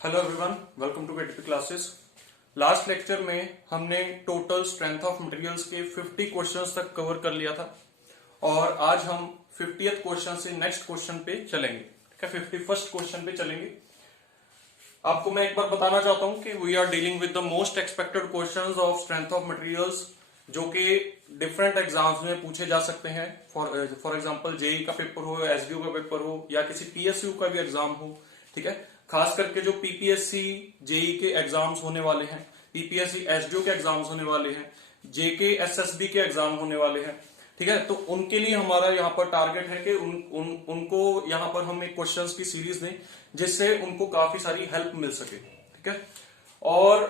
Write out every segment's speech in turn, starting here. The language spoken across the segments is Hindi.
Hello everyone, welcome to KTP classes. Last lecture में हमने टोटल स्ट्रेंथ ऑफ मटेरियल्स के 50 क्वेश्चंस तक कवर कर लिया था और आज हम 50th क्वेश्चन से नेक्स्ट क्वेश्चन पे चलेंगे। ठीक है, 51st क्वेश्चन पे चलेंगे। आपको मैं एक बार बताना चाहता हूं कि we are dealing with the most expected questions of strength of materials जो कि डिफरेंट एग्जाम्स में पूछे जा सकते हैं। फॉर एग्जांपल जेई का पेपर हो, एसडीओ का पेपर हो या किसी पीएसयू का भी एग्जाम हो। ठीक है, खास करके जो पीपीएससी जेई के एग्जाम्स होने वाले हैं, पीपीएससी एसडीओ के एग्जाम्स होने वाले हैं, जेके एसएसबी के एग्जाम होने वाले हैं। ठीक है, तो उनके लिए हमारा यहाँ पर टारगेट है कि उनको यहाँ पर हम एक क्वेश्चंस की सीरीज दें जिससे उनको काफी सारी हेल्प मिल सके। ठीक है, और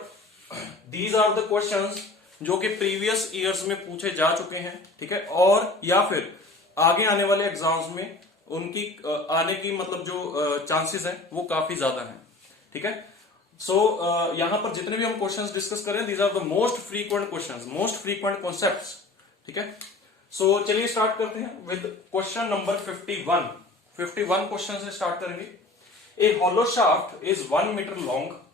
दीज आर द क्वेश्चंस जो कि प्रीवियस ईयर्स में पूछे जा चुके हैं। ठीक है, और या फिर आगे आने वाले एग्जाम्स में उनकी आने की मतलब जो चांसेस हैं वो काफी ज्यादा हैं। ठीक है, सो यहां पर जितने भी हम क्वेश्चंस डिस्कस करें, these are the most frequent questions, most frequent concepts. ठीक है, सो चलिए स्टार्ट करते हैं विद क्वेश्चन नंबर 51। 51 क्वेश्चन से स्टार्ट करेंगे। A hollow shaft is 1 metre long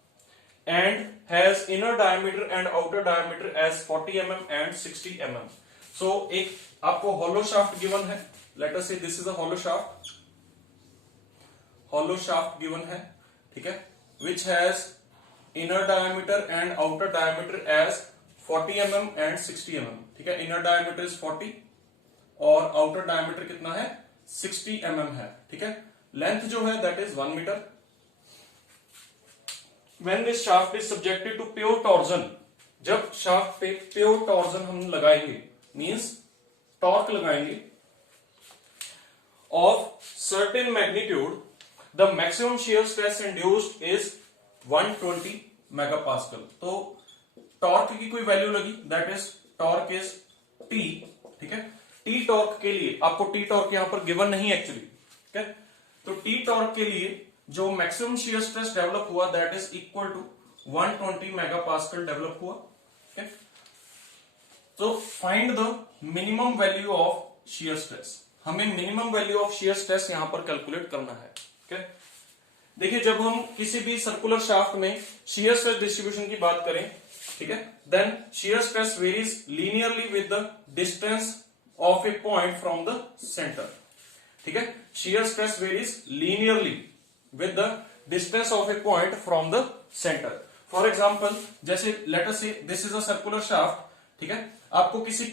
and has inner diameter and outer diameter as 40 mm and 60 mm. So एक आपको hollow shaft given है. Let us say this is a hollow shaft. Hollow shaft given है, ठीक है, which has inner diameter and outer diameter as 40 mm and 60 mm. ठीक है, inner diameter is 40 और outer diameter कितना है 60 mm है। ठीक है, length जो है that is 1 meter. When this shaft is subjected to pure torsion, जब शाफ्ट पे प्योर टॉर्जन हम लगाएंगे, मींस टॉर्क लगाएंगे of certain magnitude, the maximum shear stress induced is 120 megapascal. तो टॉर्क की कोई वैल्यू लगी, that is torque is T। ठीक है, T टॉर्क के लिए आपको T टॉर्क यहां पर गिवन नहीं एक्चुअली। ठीक है, तो T टॉर्क के लिए जो मैक्सिमम शियर स्ट्रेस डेवलप हुआ that is equal to 120 megapascal develop हुआ। okay? तो find the minimum value of shear stress. हमें minimum value of shear stress यहां पर कैलकुलेट करना है। okay? देखिए, जब हम किसी भी सर्कुलर शाफ्ट में शियर स्ट्रेस डिस्ट्रीब्यूशन की बात करें, ठीक है, then shear stress varies linearly with the distance of a point from the centre. ठीक है, shear stress varies linearly with the distance of a point from the center. For example, जैसे let us say this is a circular shaft. ठीक है, आपको किसी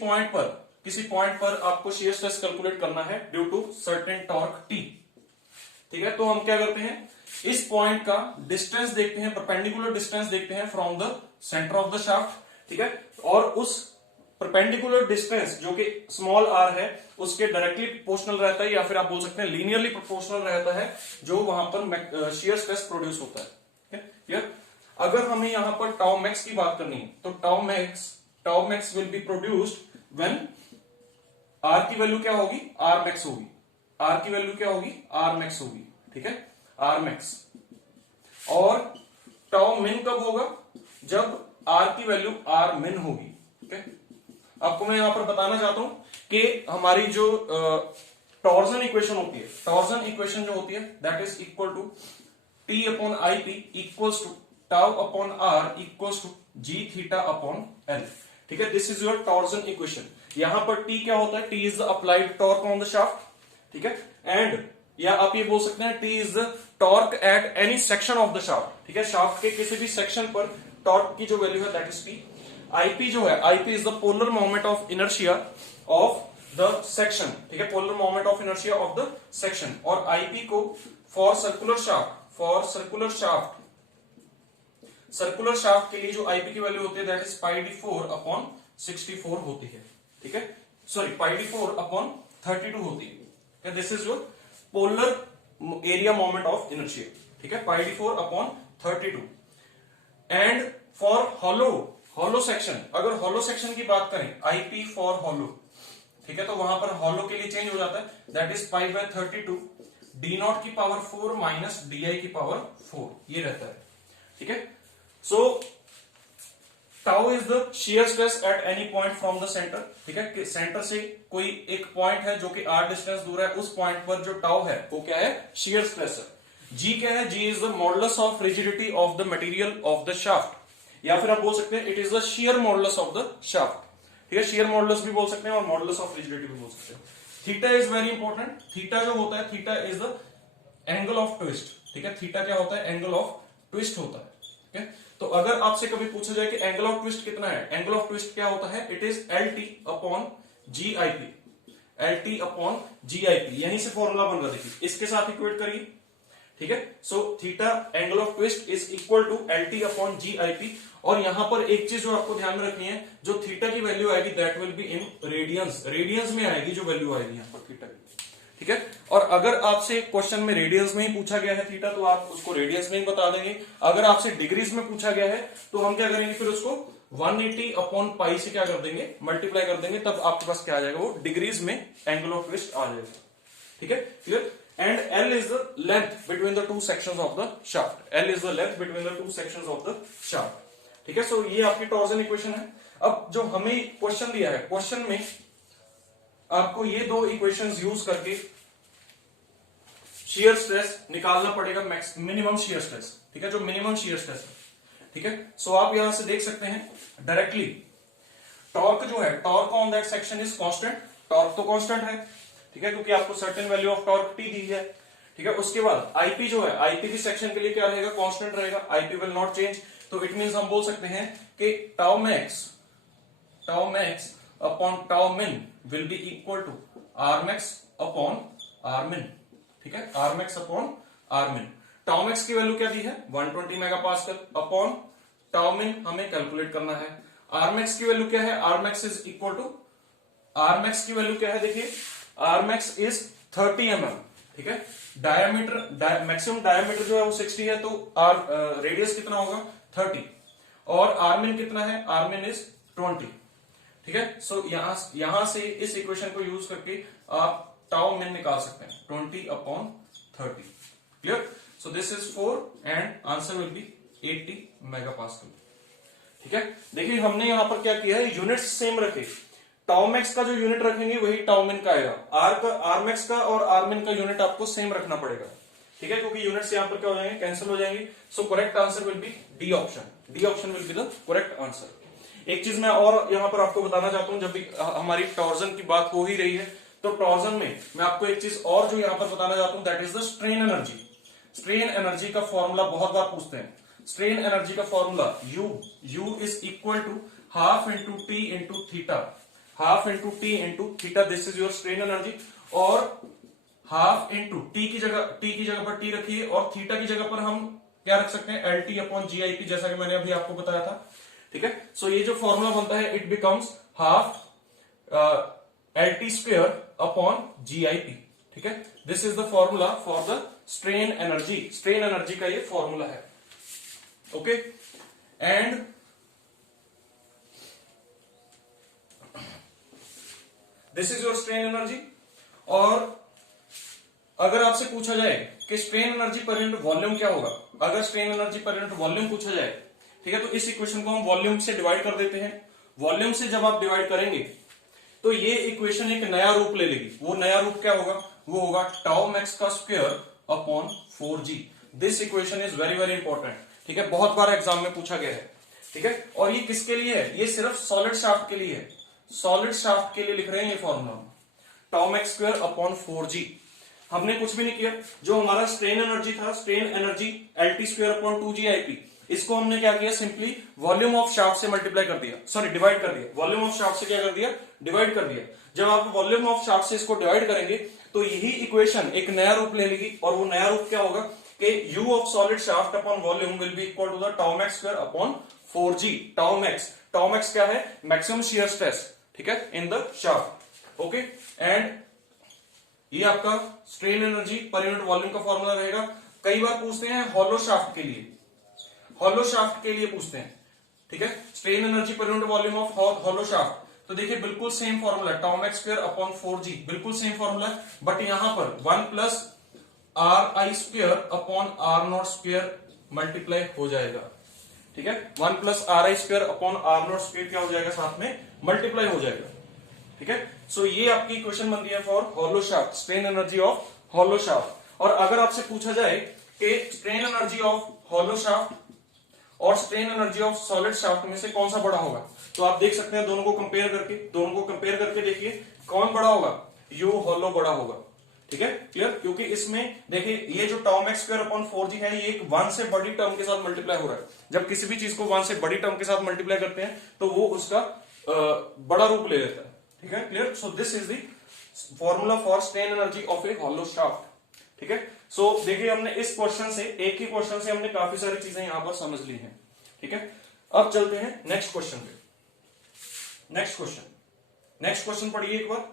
पॉइंट पर आपको shear stress कैलकुलेट करना है due to certain torque T. ठीक है, तो हम क्या करते हैं, इस पॉइंट का डिस्टेंस देखते हैं, परपेंडिकुलर डिस्टेंस देखते हैं from the centre of the shaft. ठीक है, और उस परपेंडिकुलर डिस्टेंस जो कि स्मॉल r है उसके डायरेक्टली प्रोपोर्शनल रहता है, या फिर आप बोल सकते हैं लीनियरली प्रोपोर्शनल रहता है जो वहां पर शियर स्ट्रेस प्रोड्यूस होता है। क्लियर? अगर हमें यहां पर टाउ मैक्स की बात करनी है तो tau max will be produced when r की वैल्यू क्या होगी, r मैक्स होगी। r की वैल्यू क्या होगी, r मैक्स होगी। ठीक है, r मैक्स। और टाउ मिन कब होगा, जब r की वैल्यू r मिन होगी। ठीक है, आपको मैं यहां पर बताना चाहता हूं कि हमारी जो टॉर्जन इक्वेशन होती है, टॉर्जन इक्वेशन जो होती है that is equal to T upon I P equals to tau upon R equals to G theta upon L. ठीक है, this is your torsion equation. यहां पर T क्या होता है, T is the applied torque on the shaft. ठीक है, एंड या आप ये बोल सकते हैं T is the torque at any section of the shaft. ठीक है, शाफ्ट के किसी भी सेक्शन पर टॉर्क की जो वैल्यू है दैट इज P। आईपी जो है, IP is the polar moment of inertia of the section. ठीक है, polar moment of inertia of the section. और आईपी को फॉर सर्कुलर शाफ्ट के लिए जो आईपी की वैल्यू होती है that is pi D 4 upon 64 होती है। ठीक है, सॉरी पाई डी 4 अपॉन 32 होती है। This is your polar area moment of inertia. ठीक है, pi D 4 upon 32। And for hollow section, अगर हॉलो सेक्शन की बात करें, आईपी फॉर हॉलो, ठीक है, तो वहां पर हॉलो के लिए चेंज हो जाता है, that is pi by 32 D not की पावर 4 माइनस डी आई की पावर 4, ये रहता है। ठीक है, सो tau is the shear stress at any point from the centre. ठीक है, सेंटर से कोई एक पॉइंट है जो कि r डिस्टेंस दूर है, उस पॉइंट पर जो टाउ है वो क्या है, शियर स्ट्रेस है। जी क्या है, G is the modulus of rigidity of the material of the shaft, या फिर आप बोल सकते हैं it is the shear modulus of the shaft. ठीक है, शियर मॉडुलस भी बोल सकते हैं और मॉडुलस ऑफ रिजिडिटी भी बोल सकते हैं। Theta is very important. Theta जो होता है, theta is the angle of twist. ठीक है, थीटा क्या होता है, एंगल ऑफ ट्विस्ट होता है। ठीक है, तो अगर आपसे कभी पूछा जाए कि एंगल ऑफ ट्विस्ट कितना है, एंगल ऑफ ट्विस्ट क्या होता है, it is L T upon G I P. L T upon G I P, यहीं से फॉर्मूला बन रहा, देखिए इसके साथ इक्वेट करिए। ठीक है, so theta angle of twist is equal to L T upon G I P. और यहां पर एक चीज जो आपको ध्यान में रखनी है, जो थीटा की वैल्यू आएगी that will be in radians. Radians में आएगी जो वैल्यू आएगी यहां पर थीटा की। ठीक है, और अगर आपसे क्वेश्चन में रेडियंस में ही पूछा गया है थीटा, तो आप उसको रेडियंस में ही बता देंगे। अगर आपसे डिग्रीज में पूछा गया है तो हम क्या करेंगे, फिर उसको 180 अपॉन पाई से क्या कर देंगे, मल्टीप्लाई कर देंगे, तब आपके पास क्या आ जाएगा, वो डिग्रीज में एंगल ऑफ ट्विस्ट आ जाएगा। ठीक है, clear. And L is the length between the two sections of the shaft. L is the length between the two sections of the shaft. ठीक है, सो ये आपकी टॉर्जन इक्वेशन है। अब जो हमें क्वेश्चन दिया है, क्वेश्चन में आपको ये दो इक्वेशंस यूज करके शियर स्ट्रेस निकालना पड़ेगा, मिनिमम शियर स्ट्रेस। ठीक है, जो मिनिमम शियर स्ट्रेस है। ठीक है, सो आप यहां से देख सकते हैं डायरेक्टली टॉर्क जो है, torque on that section is constant. Torque तो कांस्टेंट है, ठीक है, क्योंकि आपको certain value of torque T दी है। ठीक है, उसके बाद आईपी जो है, आईपी भी सेक्शन के लिए क्या रहेगा, कांस्टेंट रहेगा, आईपी विल नॉट चेंज। तो इट मींस हम बोल सकते हैं कि tau max upon tau min will be equal to R max upon R min. ठीक है, R max upon R min. Tau max की वैल्यू क्या दी है, 120 मेगापास्कल अपॉन टाउ मिन हमें कैलकुलेट करना है। आर मैक्स की वैल्यू क्या है, R max is equal to, R max की वैल्यू क्या है, देखिए आर मैक्स इज 30 mm। ठीक है, डायमीटर, मैक्सिमम डायमीटर जो है वो 60 है, तो आर रेडियस कितना होगा, 30, और आर मिन कितना है, आर मिन इज 20। ठीक है, सो यहां से इस इक्वेशन को यूज करके आप टाउ मिन निकाल सकते हैं, 20 upon 30। Clear, so this is 4 and answer will B 80 megapascal. ठीक है, देखिए हमने यहां पर क्या किया है, यूनिट्स सेम रखे। टाउ मैक्स का जो यूनिट रखेंगे वही टाउ मिन का आएगा, आर मैक्स का और आर मिन का यूनिट आपको सेम रखना पड़ेगा। ठीक है, क्योंकि यूनिट्स यहां पर क्या हो जाएंगे, कैंसिल हो जाएंगे। So correct answer will B D option. D option will be the correct answer. एक चीज मैं और यहां पर आपको बताना चाहता हूं, जब भी हमारी टॉर्जन की बात हो ही रही है, तो टॉर्जन में मैं आपको एक चीज और जो यहां पर बताना चाहता हूं, that is the strain energy. Strain energy का फॉर्मूला बहुत बार पूछते हैं। स्ट्रेन एनर्जी का formula U is equal to half into T into theta, half into T into theta, this is your strain energy. और हाफ इंटू टी की जगह पर टी रखिए, और थीटा की जगह पर हम क्या रख सकते हैं, L T upon G I P, जैसा कि मैंने अभी आपको बताया था। ठीक है, सो ये जो फॉर्मूला बनता है, it becomes half L T square upon G I P. ठीक है, this is the formula for the strain energy. Strain energy का ये फॉर्मूला है। Okay, and this is your strain energy. और अगर आपसे पूछा जाए कि strain energy per unit volume क्या होगा, अगर strain energy per unit volume पूछा जाए, ठीक है, तो इस इक्वेशन को हम वॉल्यूम से डिवाइड कर देते हैं। वॉल्यूम से जब आप डिवाइड करेंगे तो ये इक्वेशन एक नया रूप ले लेगी। वो नया रूप क्या होगा, वो होगा टाउ मैक्स का square upon 4g। This equation is very very important. ठीक है, बहुत बार एग्जाम में पूछा गया है। ठीक है, और ये किसके लिए है, ये सिर्फ सॉलिड शाफ्ट के लिए है। सॉलिड शाफ्ट के लिए लिख रहे हैं ये formula, tau max square upon 4g। हमने कुछ भी नहीं किया, जो हमारा स्ट्रेन एनर्जी था, strain energy L T square upon 2g IP, इसको हमने क्या किया, सिंपली वॉल्यूम ऑफ शाफ्ट से मल्टीप्लाई कर दिया, सॉरी डिवाइड कर दिया। वॉल्यूम ऑफ शाफ्ट से क्या कर दिया, डिवाइड कर दिया। जब आप वॉल्यूम ऑफ शाफ्ट से इसको डिवाइड करेंगे तो यही इक्वेशन एक नया रूप ले लेगी, और वो नया रूप क्या होगा कि U of solid shaft upon volume will be equal to the tau max square upon 4g। Tau max क्या है, मैक्सिमम शियर स्ट्रेस, ठीक है, in the shaft. Okay, and ये आपका strain energy per unit volume का फॉर्मूला रहेगा। कई बार पूछते हैं हॉलो शाफ्ट के लिए, हॉलो शाफ्ट के लिए पूछते हैं। ठीक है, strain energy per unit volume of hollow shaft, तो देखिए बिल्कुल same formula, tau max square upon 4g, बिल्कुल सेम फॉर्मूला, बट यहां पर 1 plus R I square upon R nought square multiply हो जाएगा। ठीक है, 1 plus R I square upon R nought square क्या हो जाएगा, साथ में मल्टीप्लाई हो जाएगा। ठीक है, सो ये आपकी इक्वेशन बन रही है for hollow shaft, strain energy of hollow shaft. और अगर आपसे पूछा जाए कि strain energy of hollow shaft और strain energy of solid shaft में से कौन सा बड़ा होगा। तो आप देख सकते हैं दोनों को कंपेयर करके देखिए कौन बड़ा होगा, यू हॉलो बड़ा होगा। ठीक है, क्लियर। क्योंकि इसमें देखिए ये जो term x square upon 4g है ये एक 1 से बड़ी टर्म के साथ मल्टीप्लाई हो रहा है। जब किसी भी चीज को 1 से बड़ी टर्म के साथ मल्टीप्लाई करते हैं तो वो उसका बड़ा रूप ले लेता है। ठीक है, clear. So this is the formula for strain energy of A hollow shaft. ठीक है, सो देखिए हमने इस क्वेश्चन से, एक ही क्वेश्चन से हमने काफी सारी चीजें यहां पर समझ ली हैं। ठीक है, अब चलते हैं नेक्स्ट क्वेश्चन पे। नेक्स्ट क्वेश्चन पढ़िए एक बार।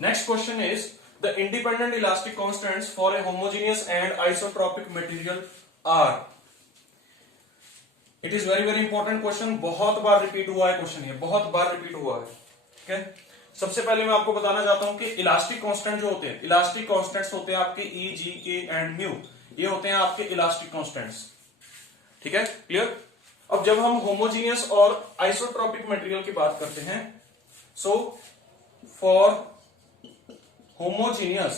Next question is the independent elastic constants for a homogeneous and isotropic material are. It is very important question, बहुत बार रिपीट हुआ है क्वेश्चन, ये बहुत बार रिपीट हुआ है। ठीक है, सबसे पहले मैं आपको बताना चाहता हूं कि इलास्टिक कांस्टेंट जो होते हैं, इलास्टिक कांस्टेंट्स होते हैं आपके ई, जी, के एंड म्यू, ये होते हैं आपके इलास्टिक कांस्टेंट्स। ठीक है, क्लियर। अब जब हम होमोजीनियस और आइसोट्रोपिक मटेरियल की बात करते हैं, so for homogeneous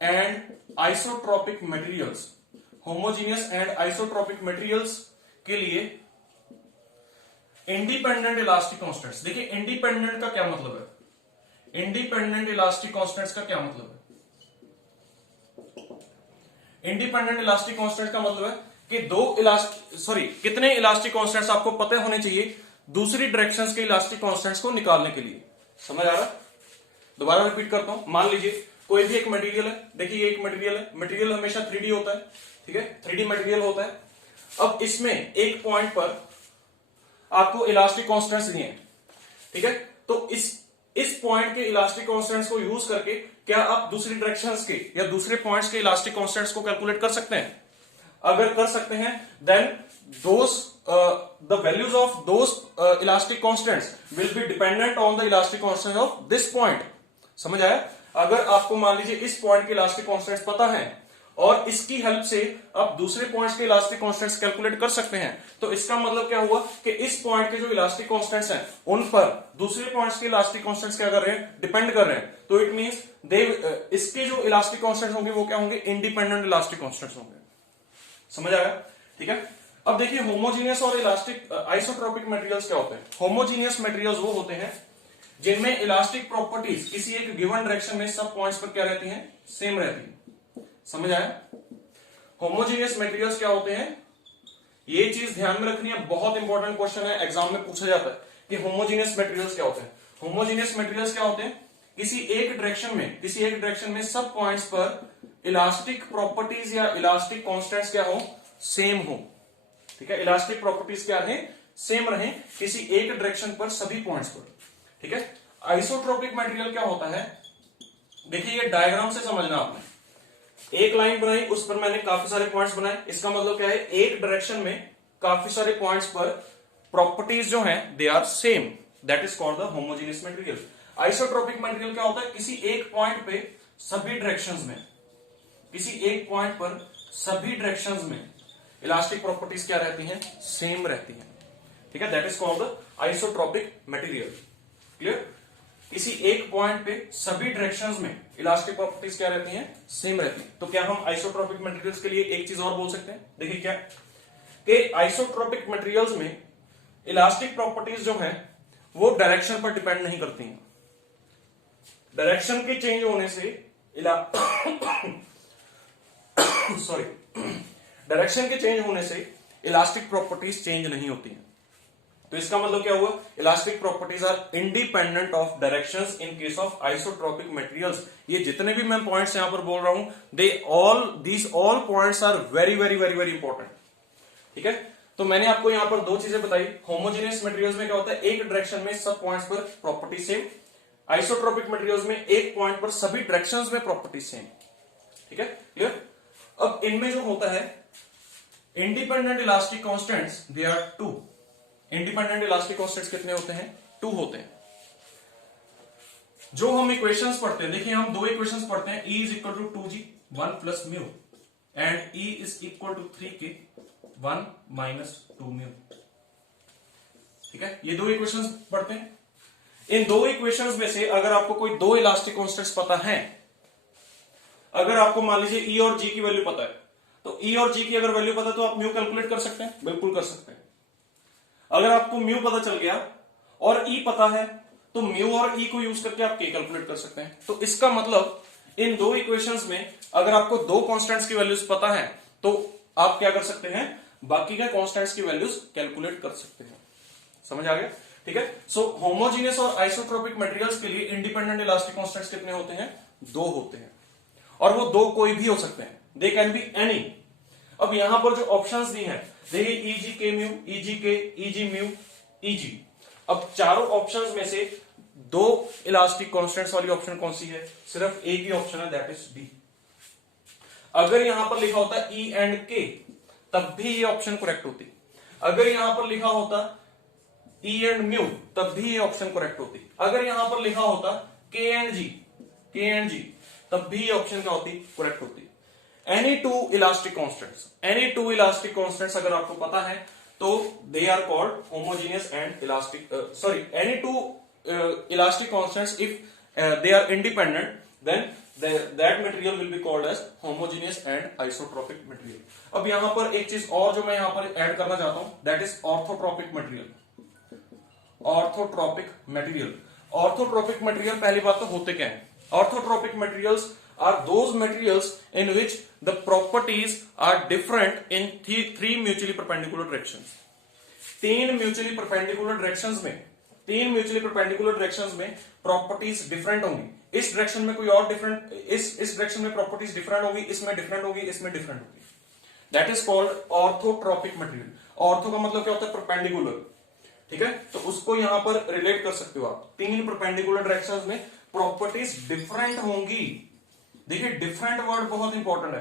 and isotropic materials, homogeneous and isotropic materials के लिए इंडिपेंडेंट इलास्टिक कांस्टेंट्स, देखिए इंडिपेंडेंट का क्या मतलब है, इंडिपेंडेंट इलास्टिक कांस्टेंट्स का क्या मतलब है, इंडिपेंडेंट इलास्टिक कांस्टेंट का मतलब है कि कितने इलास्टिक कांस्टेंट्स आपको पता होने चाहिए दूसरी डायरेक्शंस के इलास्टिक कांस्टेंट्स को निकालने के लिए। समझ आ रहा है? दोबारा रिपीट करता हूं, मान लीजिए कोई भी एक मटेरियल है, देखिए ये एक मटेरियल है, मटेरियल हमेशा 3D होता है। ठीक है, 3D मटेरियल होता है। अब इसमें एक पॉइंट पर आपको इलास्टिक कांस्टेंट्स दिए हैं। ठीक है, तो इस पॉइंट के इलास्टिक कांस्टेंट्स को यूज करके क्या आप दूसरी डायरेक्शंस के या दूसरे पॉइंट्स के इलास्टिक कांस्टेंट्स को कैलकुलेट कर सकते हैं? अगर कर सकते हैं then the values of those elastic constants will be dependent on the elastic constant of this point। समझ आया? अगर आपको मान लीजिए इस पॉइंट के इलास्टिक कांस्टेंट्स पता है और इसकी हेल्प से आप दूसरे पॉइंट्स के इलास्टिक कांस्टेंट्स कैलकुलेट कर सकते हैं, तो इसका मतलब क्या हुआ कि इस पॉइंट के जो इलास्टिक कांस्टेंट्स हैं उन पर दूसरे पॉइंट्स के इलास्टिक कांस्टेंट्स क्या कर रहे हैं, डिपेंड कर रहे हैं। तो इट मींस इसके जो इलास्टिक कांस्टेंट्स होंगे वो क्या होंगे, इंडिपेंडेंट इलास्टिक कांस्टेंट्स होंगे। समझ आया? ठीक है, अब देखिए होमोजीनियस और इलास्टिक आइसोट्रोपिक मटेरियल्स क्या होते हैं। होमोजीनियस मटेरियल्स वो होते हैं जिनमें इलास्टिक प्रॉपर्टीज किसी एक गिवन डायरेक्शन में सब पॉइंट्स पर क्या रहती हैं, सेम रहती हैं। समझ आया? होमोजीनियस मटेरियल्स क्या होते हैं, ये चीज ध्यान में रखनी है, बहुत इंपॉर्टेंट क्वेश्चन है, एग्जाम में पूछा जाता है कि होमोजीनियस मटेरियल्स क्या होते हैं। होमोजीनियस मटेरियल्स क्या होते हैं, किसी एक डायरेक्शन में सब पॉइंट्स पर इलास्टिक प्रॉपर्टीज या इलास्टिक कांस्टेंट्स क्या हो, सेम हो। ठीक है, इलास्टिक प्रॉपर्टीज क्या रहे, सेम रहे किसी एक डायरेक्शन पर सभी पॉइंट्स पर। ठीक है, आइसोट्रोपिक मटेरियल क्या होता है, देखिए ये डायग्राम से समझना आपने, एक लाइन बनाई उस पर मैंने काफी सारे पॉइंट्स बनाए, इसका मतलब क्या है, एक डायरेक्शन में काफी सारे पॉइंट्स पर प्रॉपर्टीज जो हैं they are same, that is called the homogeneous material. Isotropic material क्या होता है, किसी एक पॉइंट पे सभी डायरेक्शंस में, किसी एक पॉइंट पर सभी डायरेक्शंस में इलास्टिक प्रॉपर्टीज क्या रहती हैं, सेम रहती हैं। ठीक है, that is called the isotropic material. Clear? किसी एक पॉइंट पे सभी डायरेक्शंस में इलास्टिक प्रॉपर्टीज क्या रहती हैं, सेम रहती हैं। तो क्या हम आइसोट्रोपिक मटेरियल्स के लिए एक चीज और बोल सकते हैं, देखिए क्या कि आइसोट्रोपिक मटेरियल्स में इलास्टिक प्रॉपर्टीज जो हैं वो डायरेक्शन पर डिपेंड नहीं करती हैं। डायरेक्शन के चेंज होने से सॉरी डायरेक्शन के चेंज होने से इलास्टिक प्रॉपर्टीज चेंज नहीं होती हैं। तो इसका मतलब क्या हुआ, elastic properties are independent of directions in case of isotropic materials. ये जितने भी मैं पॉइंट्स यहां पर बोल रहा हूं these all points are very very very very important. ठीक है, तो मैंने आपको यहां पर दो चीजें बताई, होमोजेनियस मटेरियल्स में क्या होता है, एक डायरेक्शन में सब पॉइंट्स पर प्रॉपर्टी सेम, आइसोट्रोपिक मटेरियल्स में एक पॉइंट पर सभी डायरेक्शंस में प्रॉपर्टी सेम। ठीक है, क्लियर? अब इनमें जो होता है independent elastic constants they are two. Independent elastic constants कितने होते हैं, टू होते हैं। जो हम इक्वेशंस पढ़ते हैं, देखिए हम दो इक्वेशंस पढ़ते हैं, E is equal to 2G 1 plus mu and E is equal to 3K 1 minus 2 mu. ठीक है, ये दो इक्वेशंस पढ़ते हैं। इन दो इक्वेशंस में से अगर आपको कोई दो इलास्टिक कांस्टेंट्स पता है, अगर आपको मान लीजिए ई और जी की वैल्यू पता है, तो ई और जी की अगर वैल्यू पता है तो आप म्यू कैलकुलेट कर सकते हैं, बिल्कुल कर सकते हैं। अगर आपको म्यू पता चल गया और ई पता है तो म्यू और ई को यूज करके आप के कैलकुलेट कर सकते हैं। तो इसका मतलब इन दो इक्वेशंस में अगर आपको दो कांस्टेंट्स की वैल्यूज पता है तो आप क्या कर सकते हैं, बाकी के कांस्टेंट्स की वैल्यूज कैलकुलेट कर सकते हैं। समझ आ गया? ठीक है। सो होमोजीनियस और आइसोट्रोपिक मटेरियल्स के लिए इंडिपेंडेंट इलास्टिक कांस्टेंट्स कितने होते हैं? दो होते हैं, और वो दो कोई भी हो सकते हैं, दे कैन बी एनी। अब यहां पर जो ऑप्शंस दी हैं देखिए, ईजी के म्यू, ईजी के, ईजी म्यू, ईजी। अब चारों ऑप्शंस में से दो इलास्टिक कांस्टेंट्स वाली ऑप्शन कौन सी है? सिर्फ एक ही ऑप्शन है, दैट इज डी। अगर यहां पर लिखा होता ई एंड के तब भी ये ऑप्शन करेक्ट होती। अगर यहां पर लिखा होता ई एंड म्यू तब भी ये ऑप्शन करेक्ट होती। अगर यहां पर लिखा होता के एंड जी तब भी ये ऑप्शन क्या होती? करेक्ट होती। एनी टू इलास्टिक कांस्टेंट्स अगर आपको पता है तो they are called homogeneous and elastic, sorry, any two elastic constants if they are independent, then that material will be called as homogeneous and isotropic material. अब यहां पर एक चीज और जो मैं यहां पर ऐड करना चाहता हूं, that is orthotropic material. Orthotropic material पहली बात तो होते क्या है? Orthotropic materials are those materials in which the properties are different in three mutually perpendicular directions. तीन म्यूचुअली परपेंडिकुलर डायरेक्शंस में प्रॉपर्टीज डिफरेंट होंगी। इस डायरेक्शन में कोई और डिफरेंट, इस डायरेक्शन में प्रॉपर्टीज डिफरेंट होगी, इसमें डिफरेंट होगी, इसमें डिफरेंट होगी। That is called orthotropic material. Ortho का मतलब क्या होता है? परपेंडिकुलर। ठीक है, तो उसको यहां पर रिलेट कर सकते हो आप। तीन परपेंडिकुलर डायरेक्शंस में प्रॉपर्टीज डिफरेंट होंगी। देखिए, डिफरेंट वर्ड बहुत इंपॉर्टेंट है,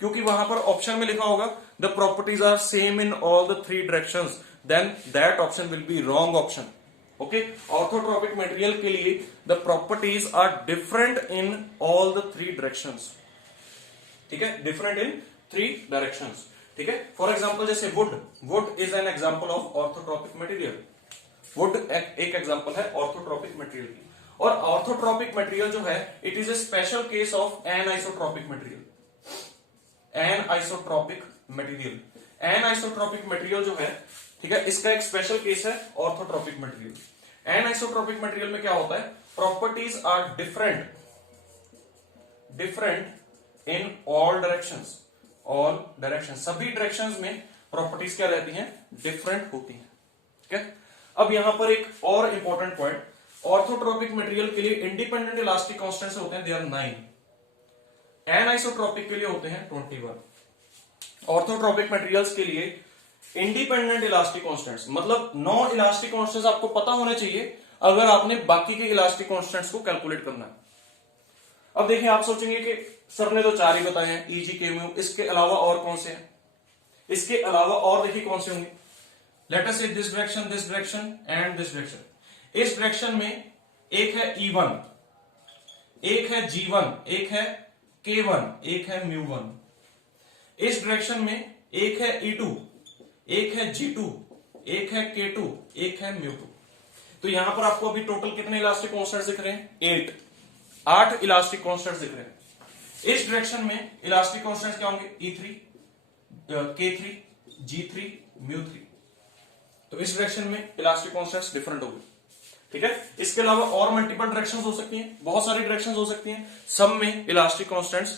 क्योंकि वहां पर ऑप्शन में लिखा होगा the properties are same in all the three directions, then that option will be wrong option. Okay, orthotropic material के लिए the properties are different in all the three directions. ठीक है, डिफरेंट इन थ्री डायरेक्शंस। ठीक है, फॉर एग्जांपल जैसे wood is an example of orthotropic material. Wood एक एग्जांपल है ऑर्थोट्रोपिक मटेरियल की। और ऑर्थोट्रोपिक मटेरियल जो है, it is a special case of एनआइसोट्रोपिक material. Anisotropic material जो है, ठीक है, इसका एक स्पेशल केस है ऑर्थोट्रोपिक मटेरियल। एनआइसोट्रोपिक मटेरियल में क्या होता है? Properties are different in all directions. सभी डायरेक्शंस में प्रॉपर्टीज क्या रहती हैं? डिफरेंट होती हैं। ठीक है, अब यहां पर एक और इंपॉर्टेंट पॉइंट, ऑर्थोट्रोपिक मटेरियल के लिए इंडिपेंडेंट इलास्टिक कांस्टेंट्स होते हैं, दे आर 9। एनआइसोट्रोपिक के लिए होते हैं 21। ऑर्थोट्रोपिक मटेरियल्स के लिए इंडिपेंडेंट इलास्टिक कांस्टेंट्स मतलब 9 इलास्टिक कांस्टेंट्स आपको पता होने चाहिए अगर आपने बाकी के इलास्टिक कांस्टेंट्स को कैलकुलेट करना है। अब देखिए, आप सोचेंगे कि सर ने तो 4 ही बताए हैं, ईजी के म्यू, इसके अलावा और कौन से हैं? इसके अलावा और देखिए कौन से होंगे। Late us say this direction and this direction. इस डायरेक्शन में एक है E1, एक है G1, एक है K1, एक है μ1। इस डायरेक्शन में एक है E2, एक है G2, एक है K2, एक है μ2। तो यहां पर आपको अभी टोटल कितने इलास्टिक कांस्टेंट्स दिख रहे हैं? 8 इलास्टिक कांस्टेंट्स दिख रहे हैं। इस डायरेक्शन में इलास्टिक कांस्टेंट्स क्या होंगे? E3, K3, G3, μ3। तो इस डायरेक्शन में इलास्टिक कांस्टेंट्स डिफरेंट होंगे। ठीक है, इसके अलावा और मल्टीपल डायरेक्शंस हो सकती हैं, बहुत सारी डायरेक्शंस हो सकती हैं, सब में इलास्टिक कांस्टेंट्स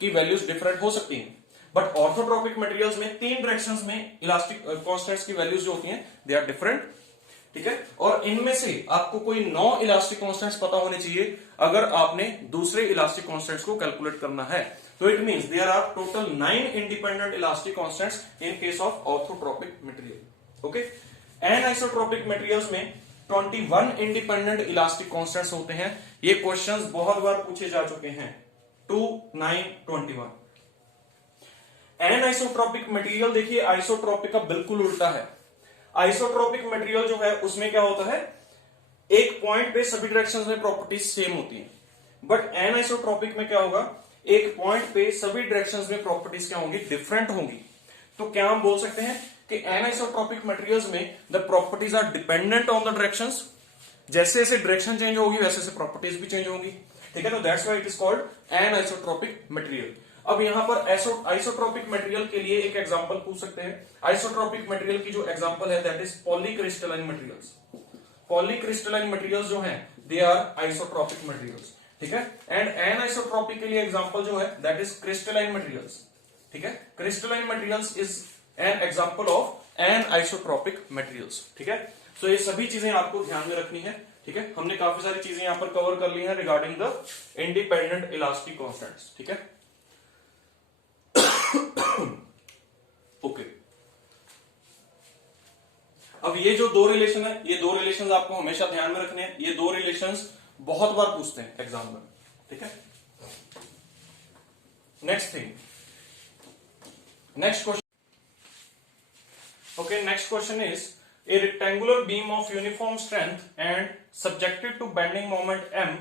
की वैल्यूज डिफरेंट हो सकती हैं। बट ऑर्थोट्रोपिक मटेरियल्स में 3 डायरेक्शंस में इलास्टिक कांस्टेंट्स की वैल्यूज जो होती हैं, दे आर डिफरेंट। ठीक है, और इनमें से आपको कोई 9 इलास्टिक कांस्टेंट्स पता होने चाहिए अगर आपने दूसरे इलास्टिक कांस्टेंट्स को कैलकुलेट करना है। तो it means there are total 9 independent elastic constants in case of orthotropic material. Okay, anisotropic materials में 21 इंडिपेंडेंट इलास्टिक कांस्टेंट्स होते हैं। ये क्वेश्चंस बहुत बार पूछे जा चुके हैं। 2, 9, 21। एनआइसोट्रोपिक मटेरियल देखिए आइसोट्रोपिक का बिल्कुल उल्टा है। आइसोट्रोपिक मटेरियल जो है उसमें क्या होता है, एक पॉइंट पे सभी डायरेक्शंस में प्रॉपर्टीज सेम होती हैं। बट एनआइसोट्रोपिक में क्या होगा, एक पॉइंट पे सभी डायरेक्शंस में प्रॉपर्टीज क्या होंगी? डिफरेंट होंगी। तो क्या हम बोल सकते हैं कि एनआइसोट्रोपिक मटेरियल्स में the properties are dependent on the directions, जैसे जैसे डायरेक्शन चेंज होगी वैसे वैसे प्रॉपर्टीज भी चेंज होंगी, ठीक है। तो that's why it is called an isotropic material. अब यहां पर आइसोट्रोपिक मटेरियल के लिए एक एग्जांपल पूछ सकते हैं। आइसोट्रोपिक मटेरियल की जो एग्जांपल है that is polycrystalline materials. Polycrystalline materials जो हैं दे आर आइसोट्रोपिक मटेरियल्स, ठीक है। एंड एन आइसोट्रोपिक के लिए एग्जांपल जो है दैट इज क्रिस्टलाइन मटेरियल्स, ठीक है। Crystalline materials is an example of anisotropic materials, ठीक है। सो ये सभी चीजें आपको ध्यान में रखनी है, ठीक है। हमने काफी सारी चीजें यहां पर कवर कर ली हैं regarding the independent elastic constants, ठीक है। ओके अब ये जो दो रिलेशन है, ये दो रिलेशंस आपको हमेशा ध्यान में रखने हैं। ये दो रिलेशंस बहुत बार पूछते हैं एग्जाम में, ठीक है। Next thing, next question, okay next question is a rectangular beam of uniform strength and subjected to bending moment m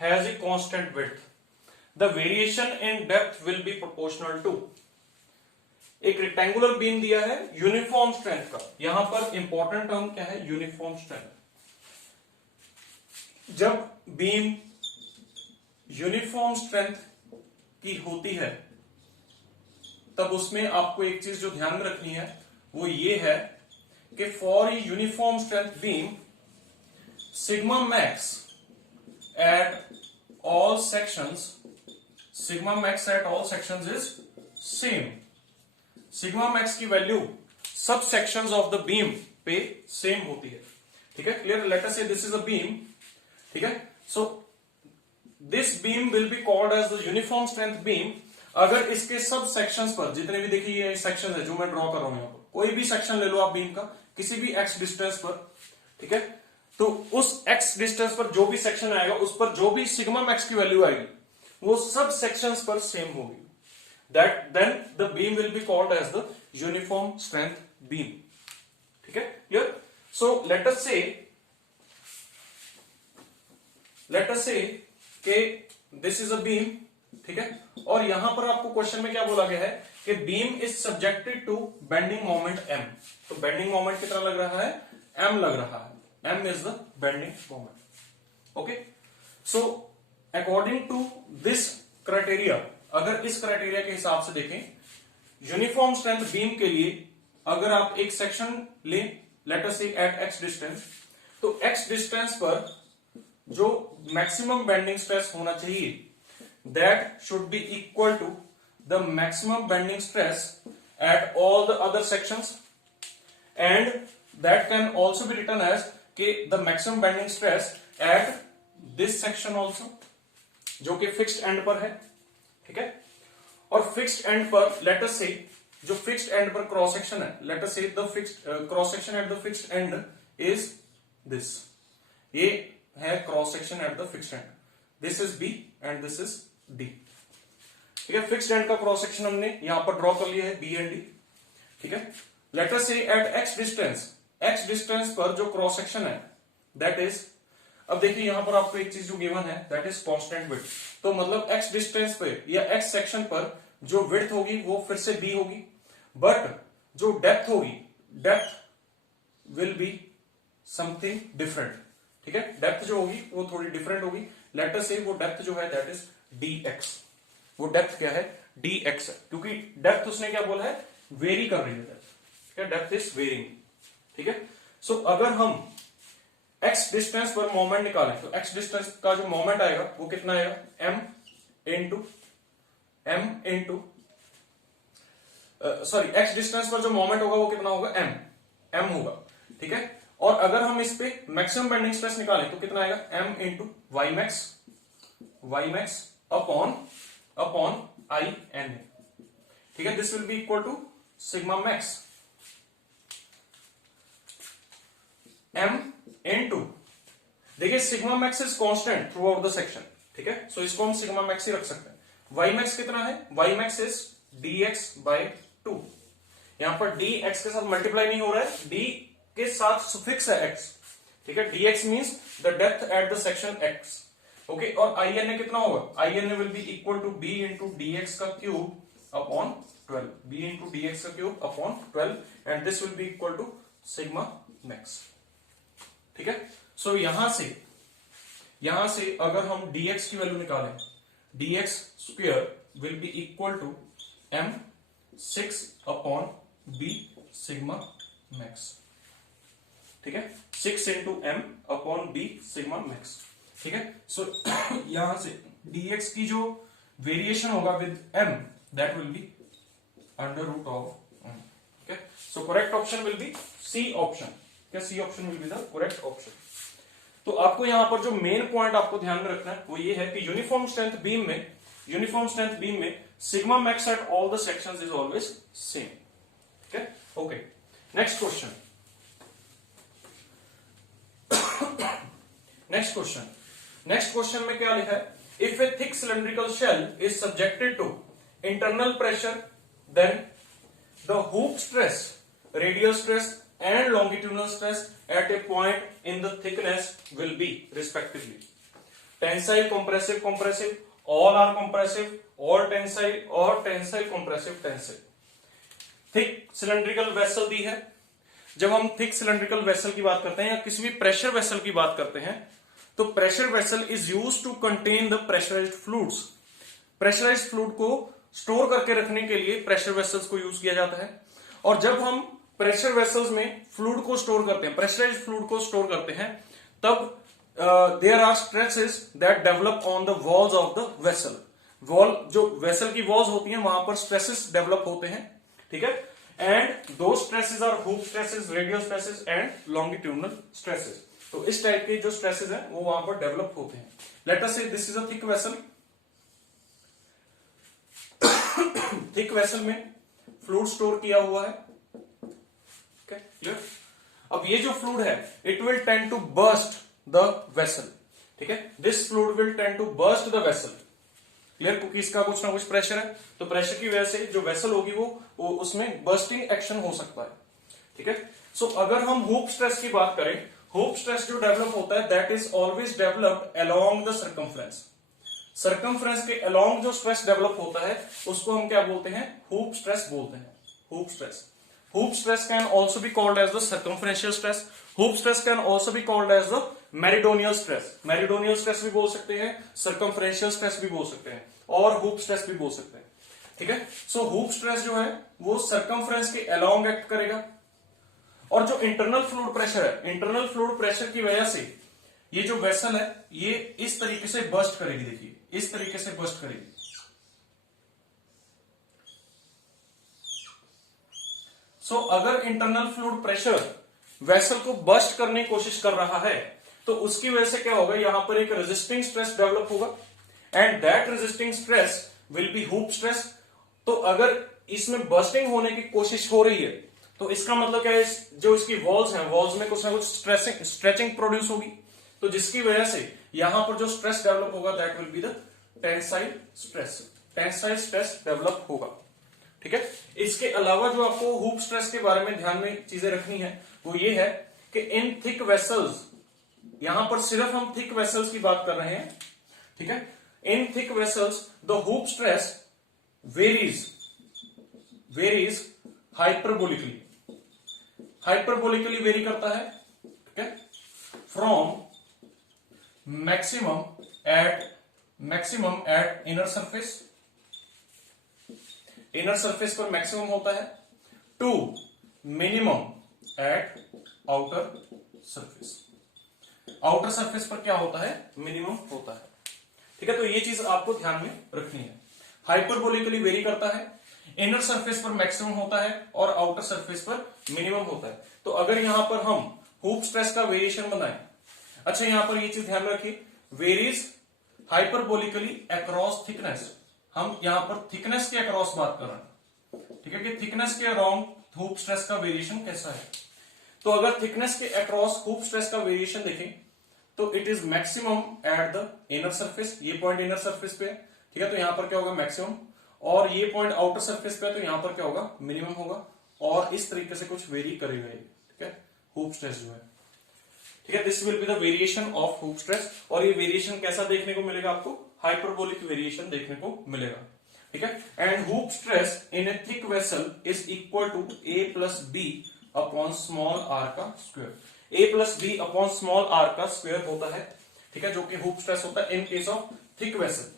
has a constant width. The variation in depth will be proportional to. एक रेक्टेंगुलर बीम दिया है यूनिफॉर्म स्ट्रेंथ का। यहां पर इंपॉर्टेंट टर्म क्या है? Uniform strength. जब बीम यूनिफॉर्म स्ट्रेंथ की होती है तब उसमें आपको एक चीज जो ध्यान में रखनी है वो ये है कि for uniform strength beam sigma max at all sections is same. Sigma max की वैल्यू सब सेक्शंस ऑफ द बीम पे सेम होती है, ठीक है। Clear? Late us say this is a beam, ठीक है। So this beam will be called as the uniform strength beam अगर इसके सब सेक्शंस पर, जितने भी देखिए ये सेक्शन है जो मैं ड्रॉ कर रहा हूं यहां पर, कोई भी सेक्शन ले लो आप बीम का किसी भी एक्स डिस्टेंस पर, ठीक है। तो उस एक्स डिस्टेंस पर जो भी सेक्शन आएगा उस पर जो भी सिग्मा मैक्स की वैल्यू आएगी वो सब सेक्शंस पर सेम होगी। That then the beam will be called as the uniform strength beam, ठीक है। क्लियर? सो लेट अस से कि दिस इज अ बीम, ठीक है। और यहां पर आपको क्वेश्चन में क्या बोला गया है कि beam is subjected to bending moment m। तो बेंडिंग मोमेंट कितना लग रहा है? m लग रहा है। m is the bending moment, okay. So according to this criteria, अगर इस क्राइटेरिया के हिसाब से देखें यूनिफॉर्म स्ट्रेंथ बीम के लिए, अगर आप एक सेक्शन लें लेट अस से एट x डिस्टेंस, तो x डिस्टेंस पर जो मैक्सिमम बेंडिंग स्ट्रेस होना चाहिए that should be equal to the maximum bending stress at all the other sections, and that can also be written as the maximum bending stress at this section also, जो कि फिक्स्ड एंड पर है, ठीक है। और फिक्स्ड एंड पर लेट अस से जो फिक्स्ड एंड पर क्रॉस सेक्शन है, let us say the fixed cross section at the fixed end is this. ये है cross section at the fixed end, this is B and this is D, ठीक है। फिक्स्ड एंड का क्रॉस सेक्शन हमने यहां पर ड्रॉ कर लिया है बी एंड डी, ठीक है। लेट अस से एट एक्स डिस्टेंस पर जो क्रॉस सेक्शन है दैट इज, अब देखिए यहां पर आपको एक चीज जो गिवन है दैट इज कांस्टेंट विड्थ। तो मतलब एक्स डिस्टेंस पे या एक्स सेक्शन पर जो विड्थ होगी वो फिर से बी होगी, बट जो डेप्थ होगी, depth will be something different, ठीक है। डेप्थ जो होगी वो थोड़ी डिफरेंट होगी। लेट अस से वो डेप्थ जो है दैट इज dx। वो डेप्थ क्या है? dx है, क्योंकि डेप्थ उसने क्या बोला है? वेरी कर रही है डेप्थ, ठीक है। डेप्थ इज वेरिंग, ठीक है। सो अगर हम x डिस्टेंस पर मोमेंट निकालें तो x डिस्टेंस का जो मोमेंट आएगा वो कितना आएगा? m into sorry x distance पर जो मोमेंट होगा वो कितना होगा? m होगा, ठीक है। और अगर हम इस पे मैक्सिमम बेंडिंग स्ट्रेस निकालें तो कितना आएगा? m into Y max upon I N, ठीक है। This will be equal to sigma max m into, देखिए sigma max is constant throughout the section, ठीक है। सो इसको हम सिग्मा मैक्स ही रख सकते हैं। वाई मैक्स कितना है? Y max is dx by 2। यहां पर dx के साथ मल्टीप्लाई नहीं हो रहा है, d के साथ सुफिक्स है x, ठीक है। dx means the depth at the section x, okay. और आई एन ए कितना होगा? I N A will be equal to B into D X का cube upon 12, B into D X का cube upon 12, and this will be equal to sigma max, ठीक है। सो यहां से अगर हम dx की वैल्यू निकालें, dx square will be equal to m 6 upon b sigma max, ठीक है, 6 into m upon b sigma max, ठीक है। सो यहां से dx की जो वेरिएशन होगा with m that will be under root of m, ठीक है। So correct option will be C option, क्या C option will be the correct option. तो आपको यहां पर जो मेन पॉइंट आपको ध्यान में रखना है वो ये है कि यूनिफॉर्म स्ट्रेंथ बीम में sigma max at all the sections is always same, ठीक है। ओके, नेक्स्ट क्वेश्चन में क्या लिखा है, if a thick cylindrical shell is subjected to internal pressure then the hoop stress, radial stress and longitudinal stress at a point in the thickness will be respectively tensile, compressive, all are compressive, all tensile or tensile, compressive, tensile। Thick cylindrical vessel दी है। जब हम थिक सिलेंड्रिकल वेसल की बात करते हैं या किसी भी प्रेशर वेसल की बात करते हैं तो pressure vessel is used to contain the pressurised fluids. Pressurised fluid को स्टोर करके रखने के लिए प्रेशर वेसल्स को यूज किया जाता है। और जब हम प्रेशर वेसल्स में फ्लूइड को स्टोर करते हैं, प्रेशराइज्ड फ्लूइड को स्टोर करते हैं, तब there are stresses that develop on the walls of the vessel. Wall, जो वेसल की वॉल्स होती हैं वहां पर स्ट्रेसेस डेवलप होते हैं, ठीक है। एंड दो stresses are hoop stresses, radial stresses and longitudinal stresses. तो इस टाइप के जो स्ट्रेसेस हैं वो वहां पर डेवलप होते हैं। Let us say this is a thick vessel. Thick vessel में फ्लूइड स्टोर किया हुआ है, क्लियर। अब ये जो फ्लूइड है it will tend to burst the vessel, ठीक है। This fluid will tend to burst the vessel, clear, क्योंकि इसका कुछ ना कुछ प्रेशर है, तो प्रेशर की वजह से जो वेसल होगी वो उसमें बर्स्टिंग एक्शन हो सकता है, ठीक है। सो अगर हम हुक स्ट्रेस की बात करें, हुक स्ट्रेस जो डेवलप होता है that is always developed along the circumference. Circumference के अलोंग जो स्ट्रेस डेवलप होता है उसको हम क्या बोलते हैं, हुक स्ट्रेस बोलते हैं, hook stress. Hoop stress can also be called as the circumferential stress. Hoop stress can also be called as the meridional stress. Meridional stress भी बोल सकते हैं, circumferential stress भी बोल सकते हैं और hoop stress भी बोल सकते हैं, ठीक है। So hoop stress जो है वो circumference के along एक्ट करेगा। और जो internal fluid pressure है, internal fluid pressure की वजह से ये जो वेसल है ये इस तरीके से बर्स्ट करेगी, देखिए इस तरीके से बर्स्ट करेगी। सो अगर इंटरनल फ्लूइड प्रेशर वेसल को बर्स्ट करने की कोशिश कर रहा है तो उसकी वजह से क्या होगा, यहां पर एक रेजिस्टिंग स्ट्रेस डेवलप होगा and that resisting stress will be hook stress. तो अगर इसमें बर्स्टिंग होने की कोशिश हो रही है तो इसका मतलब क्या है, जो इसकी वॉल्स हैं वॉल्स में कुछ ना कुछ स्ट्रेचिंग प्रोड्यूस होगी, तो जिसकी वजह से यहां पर जो स्ट्रेस डेवलप होगा that will be the tensile stress. Tensile stress develop होगा, ठीक है। इसके अलावा जो आपको हुक स्ट्रेस के बारे में ध्यान में चीजें रखनी है वो ये है कि इन थिक वेसल्स, यहां पर सिर्फ हम थिक वेसल्स की बात कर रहे हैं, ठीक है। In thick vessels the hoop stress varies hyperbolically vary करता है, ठीक है, from maximum at inner surface पर मैक्सिमम होता है to minimum at outer surface. Outer surface पर क्या होता है, मिनिमम होता है, ठीक है। तो ये चीज आपको ध्यान में रखनी है। हाइपरबोलिकली वेरी करता है, इनर सरफेस पर मैक्सिमम होता है और आउटर सरफेस पर मिनिमम होता है। तो अगर यहां पर हम हुक स्ट्रेस का वेरिएशन बनाएं, अच्छा यहां पर ये चीज ध्यान में रखिए, वेरीज हाइपरबोलिकली अक्रॉस थिकनेस। हम यहां पर थिकनेस के अक्रॉस बात कर रहे हैं, ठीक है, कि थिकनेस के अराउंड हुक स्ट्रेस का वेरिएशन कैसा है। तो अगर थिकनेस के अक्रॉस हुक स्ट्रेस का वेरिएशन देखें तो it is maximum at the inner surface, ये पॉइंट इनर सरफेस पे है, ठीक है, तो यहां पर क्या होगा मैक्सिमम, और ये पॉइंट आउटर सरफेस पे है तो यहां पर क्या होगा मिनिमम होगा, और इस तरीके से कुछ वेरी करेगा, ठीक है, हुक स्ट्रेस जो है, ठीक है। This will be the variation of hook stress. और ये वेरिएशन कैसा देखने को मिलेगा आपको, हाइपरबोलिक वेरिएशन देखने को मिलेगा, ठीक है। And hoop stress in a thick vessel is equal to a plus b upon small r का square. A plus b upon small r का स्क्वायर होता है, ठीक है, जो कि हुक स्ट्रेस होता है इन केस ऑफ थिक वेसल,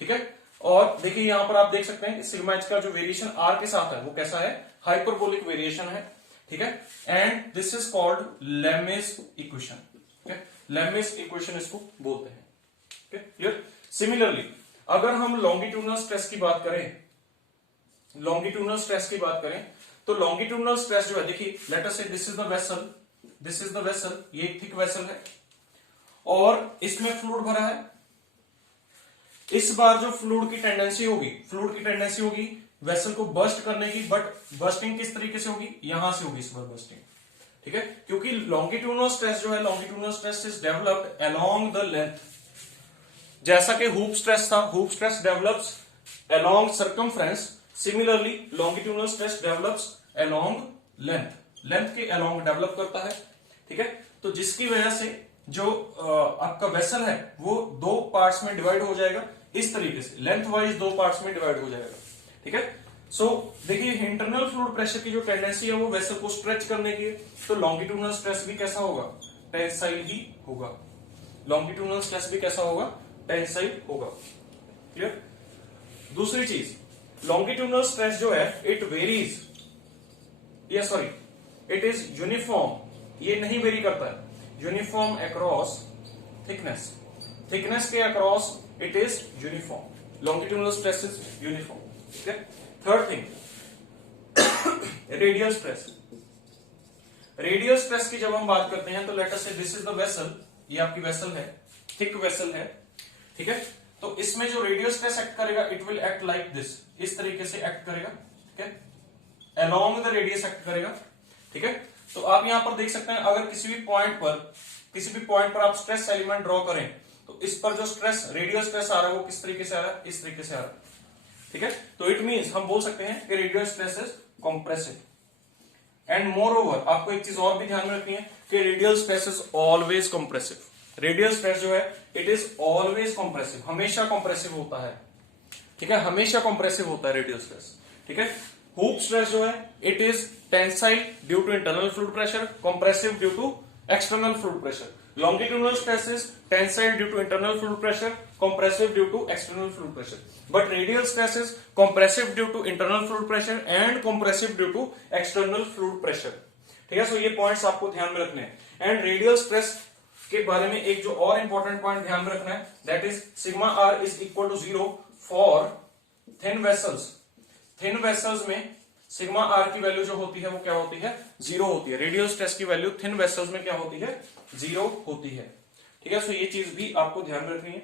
ठीक है। और देखिए यहां पर आप देख सकते हैं कि सिग्मा एच का जो वेरिएशन आर के साथ है वो कैसा है, हाइपरबोलिक वेरिएशन है, ठीक है। And this is called Lame's equation, ठीक है, लेमेस इक्वेशन इसको बोलते हैं, ठीक है, क्लियर। सिमिलरली अगर हम लॉन्गिट्यूडनल स्ट्रेस की बात करें, लॉन्गिट्यूडनल स्ट्रेस की बात करें तो लॉन्गिट्यूडनल स्ट्रेस जो है, देखिए let us say this is the vessel, this is the vessel, ये एक थिक वेसल है और इसमें फ्लूइड भरा है। इस बार जो फ्लूइड की टेंडेंसी होगी वेसल को बर्स्ट करने की, बट बर्स्टिंग किस तरीके से होगी, यहां से होगी इस बार बर्स्टिंग, ठीक है, क्योंकि लॉन्गिट्यूडनल स्ट्रेस जो है, longitudinal stress is developed along the length, जैसा कि हुप स्ट्रेस था, hoop stress develops along circumference, similarly longitudinal stress develops along length, length के अलोंग डेवलप करता है, ठीक है। तो जिसकी वजह से जो आपका वेसल है वो दो पार्ट्स में डिवाइड हो जाएगा, इस तरीके से लेंथ वाइज दो पार्ट्स में डिवाइड हो जाएगा, ठीक है। सो देखिए इंटरनल फ्लूइड प्रेशर की जो टेंडेंसी है वो वेसल को स्ट्रेच करने की है, तो लॉन्गिट्यूडनल स्ट्रेस भी कैसा होगा, टेंसाइल ही होगा, लॉन्गिट्यूडनल स्ट्रेस भी कैसा होगा, टेंसाइल होगा, क्लियर। दूसरी चीज, लॉन्गिट्यूडनल स्ट्रेस जो है इट वेरीज, या सॉरी इट इज यूनिफॉर्म, ये नहीं वेरी करता है, यूनिफॉर्म अक्रॉस थिकनेस, थिकनेस के across it is uniform, longitudinal stress is uniform, ठीक है। Third thing, radial stress, radial stress की जब हम बात करते हैं तो late us say this is the vessel, ये आपकी वेसल है, थिक वेसल है, ठीक है। तो इसमें जो रेडियल स्ट्रेस एक्ट करेगा it will act like this, इस तरीके से एक्ट करेगा, ठीक है, अलोंग द रेडियस एक्ट करेगा, ठीक है। तो आप यहां पर देख सकते हैं अगर किसी भी पॉइंट पर आप स्ट्रेस एलिमेंट ड्रॉ करें तो इस पर जो स्ट्रेस, रेडियल स्ट्रेस आ रहा है वो किस तरीके से आ रहा है, इस तरीके से आ रहा है, ठीक है। तो इट मींस हम बोल सकते हैं कि radial stress is compressive, and more over आपको एक चीज और भी ध्यान में रखनी है कि radial stress is always compressive, radial stress जो है इट इज ऑलवेज कंप्रेसिव, हमेशा कंप्रेसिव होता है, ठीक है, हमेशा कंप्रेसिव होता है रेडियल स्ट्रेस, ठीक है। हुक स्ट्रेस जो है it is tensile due to internal fluid pressure, compressive due to external fluid pressure, longitudinal stress is tensile due to internal fluid pressure, compressive due to external fluid pressure, but radial stress is compressive due to internal fluid pressure and compressive due to external fluid pressure, ठीक है। सो ये पॉइंट्स आपको ध्यान में रखने हैं। एंड रेडियल स्ट्रेस के बारे में एक जो और इंपॉर्टेंट पॉइंट ध्यान में रखना है, that is sigma r is equal to 0 for thin vessels, thin vessels में सिग्मा आर की वैल्यू जो होती है वो क्या होती है, 0 होती है, रेडियल स्ट्रेस की वैल्यू थिन वेसल्स में क्या होती है, 0 होती है, ठीक है। सो ये चीज भी आपको ध्यान में रखनी है।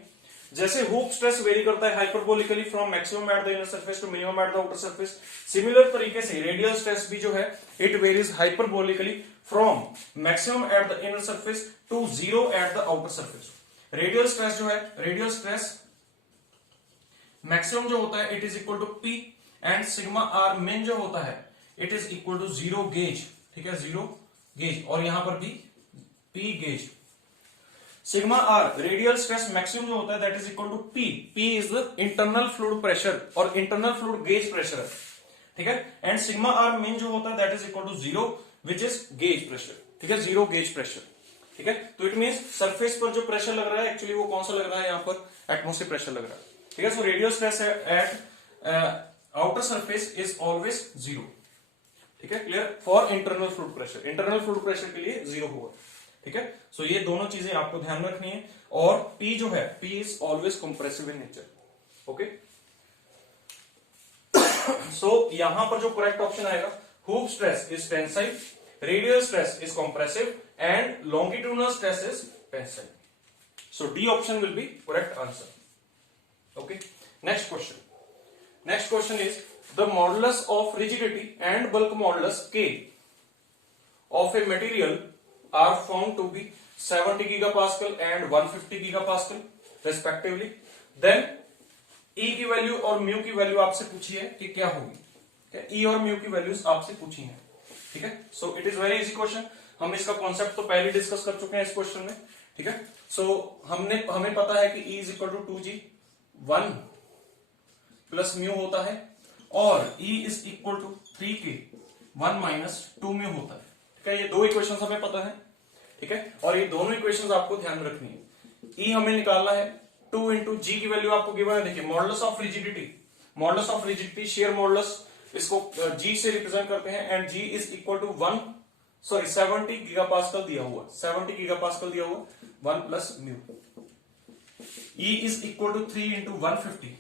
जैसे हुक स्ट्रेस वेरी करता है hyperbolically from maximum at the inner surface to minimum at the outer surface, similar तरीके से रेडियल स्ट्रेस भी जो है it varies hyperbolically from maximum at the inner surface to 0 at the outer surface. Radial stress जो है, रेडियल स्ट्रेस मैक्सिमम जो होता है it is equal to P, and sigma R min जो होता है it is equal to 0 gauge, ठीक है, 0 गेज, और यहां पर भी p gauge. Sigma r radial stress maximum जो होता है that is equal to p, p is the internal fluid pressure और इंटरनल फ्लूइड गेज प्रेशर है, ठीक है। एंड सिग्मा आर मिन जो होता है that is equal to 0 which is gauge pressure, ठीक है, 0 गेज प्रेशर, ठीक है। तो इट मींस सरफेस पर जो प्रेशर लग रहा है एक्चुअली वो कौन सा लग रहा है, यहां पर एटमॉस्फेयर प्रेशर लग रहा है, ठीक है। So radial stress eight outer surface is always 0, ठीक है, clear, for internal fluid pressure, internal fluid pressure के लिए 0 होगा, ठीक है। सो ये दोनों चीजें आपको ध्यान में रखनी है। और P जो है P is always compressive in nature, okay. So यहां पर जो करेक्ट ऑप्शन आएगा, hoop stress is tensile, radial stress is compressive and longitudinal stress is tensile. So D option will be correct answer, okay. Next question, next question is the modulus of rigidity and bulk modulus K of a material are found to be 70 gigapascal and 150 gigapascal respectively, then E की वैल्यू और म्यू की वैल्यू आपसे पूछी है कि क्या होगी, ठीक है, E और म्यू की वैल्यूज आपसे पूछी है, ठीक है। So it is very easy question, हम इसका कॉन्सेप्ट तो पहले डिस्कस कर चुके हैं इस क्वेश्चन में, ठीक है। सो हमें पता है कि E is equal to 2G 1 plus mu होता है और E is equal to 3K 1 minus 2 mu होता है, ठीक है। ये दो इक्वेशन हमें पता है, ठीक है, और ये दोनों इक्वेशंस आपको ध्यान में रखनी है। ई हमें निकालना है, 2 इंटू जी की वैल्यू आपको गिवन है, देखिए modulus of rigidity shear modulus, इसको जी से रिप्रेजेंट करते हैं, and G is equal to 70 gigapascal दिया हुआ, 70 गीगापास्कल दिया हुआ, 1 plus mu. E is equal to 3 into 150,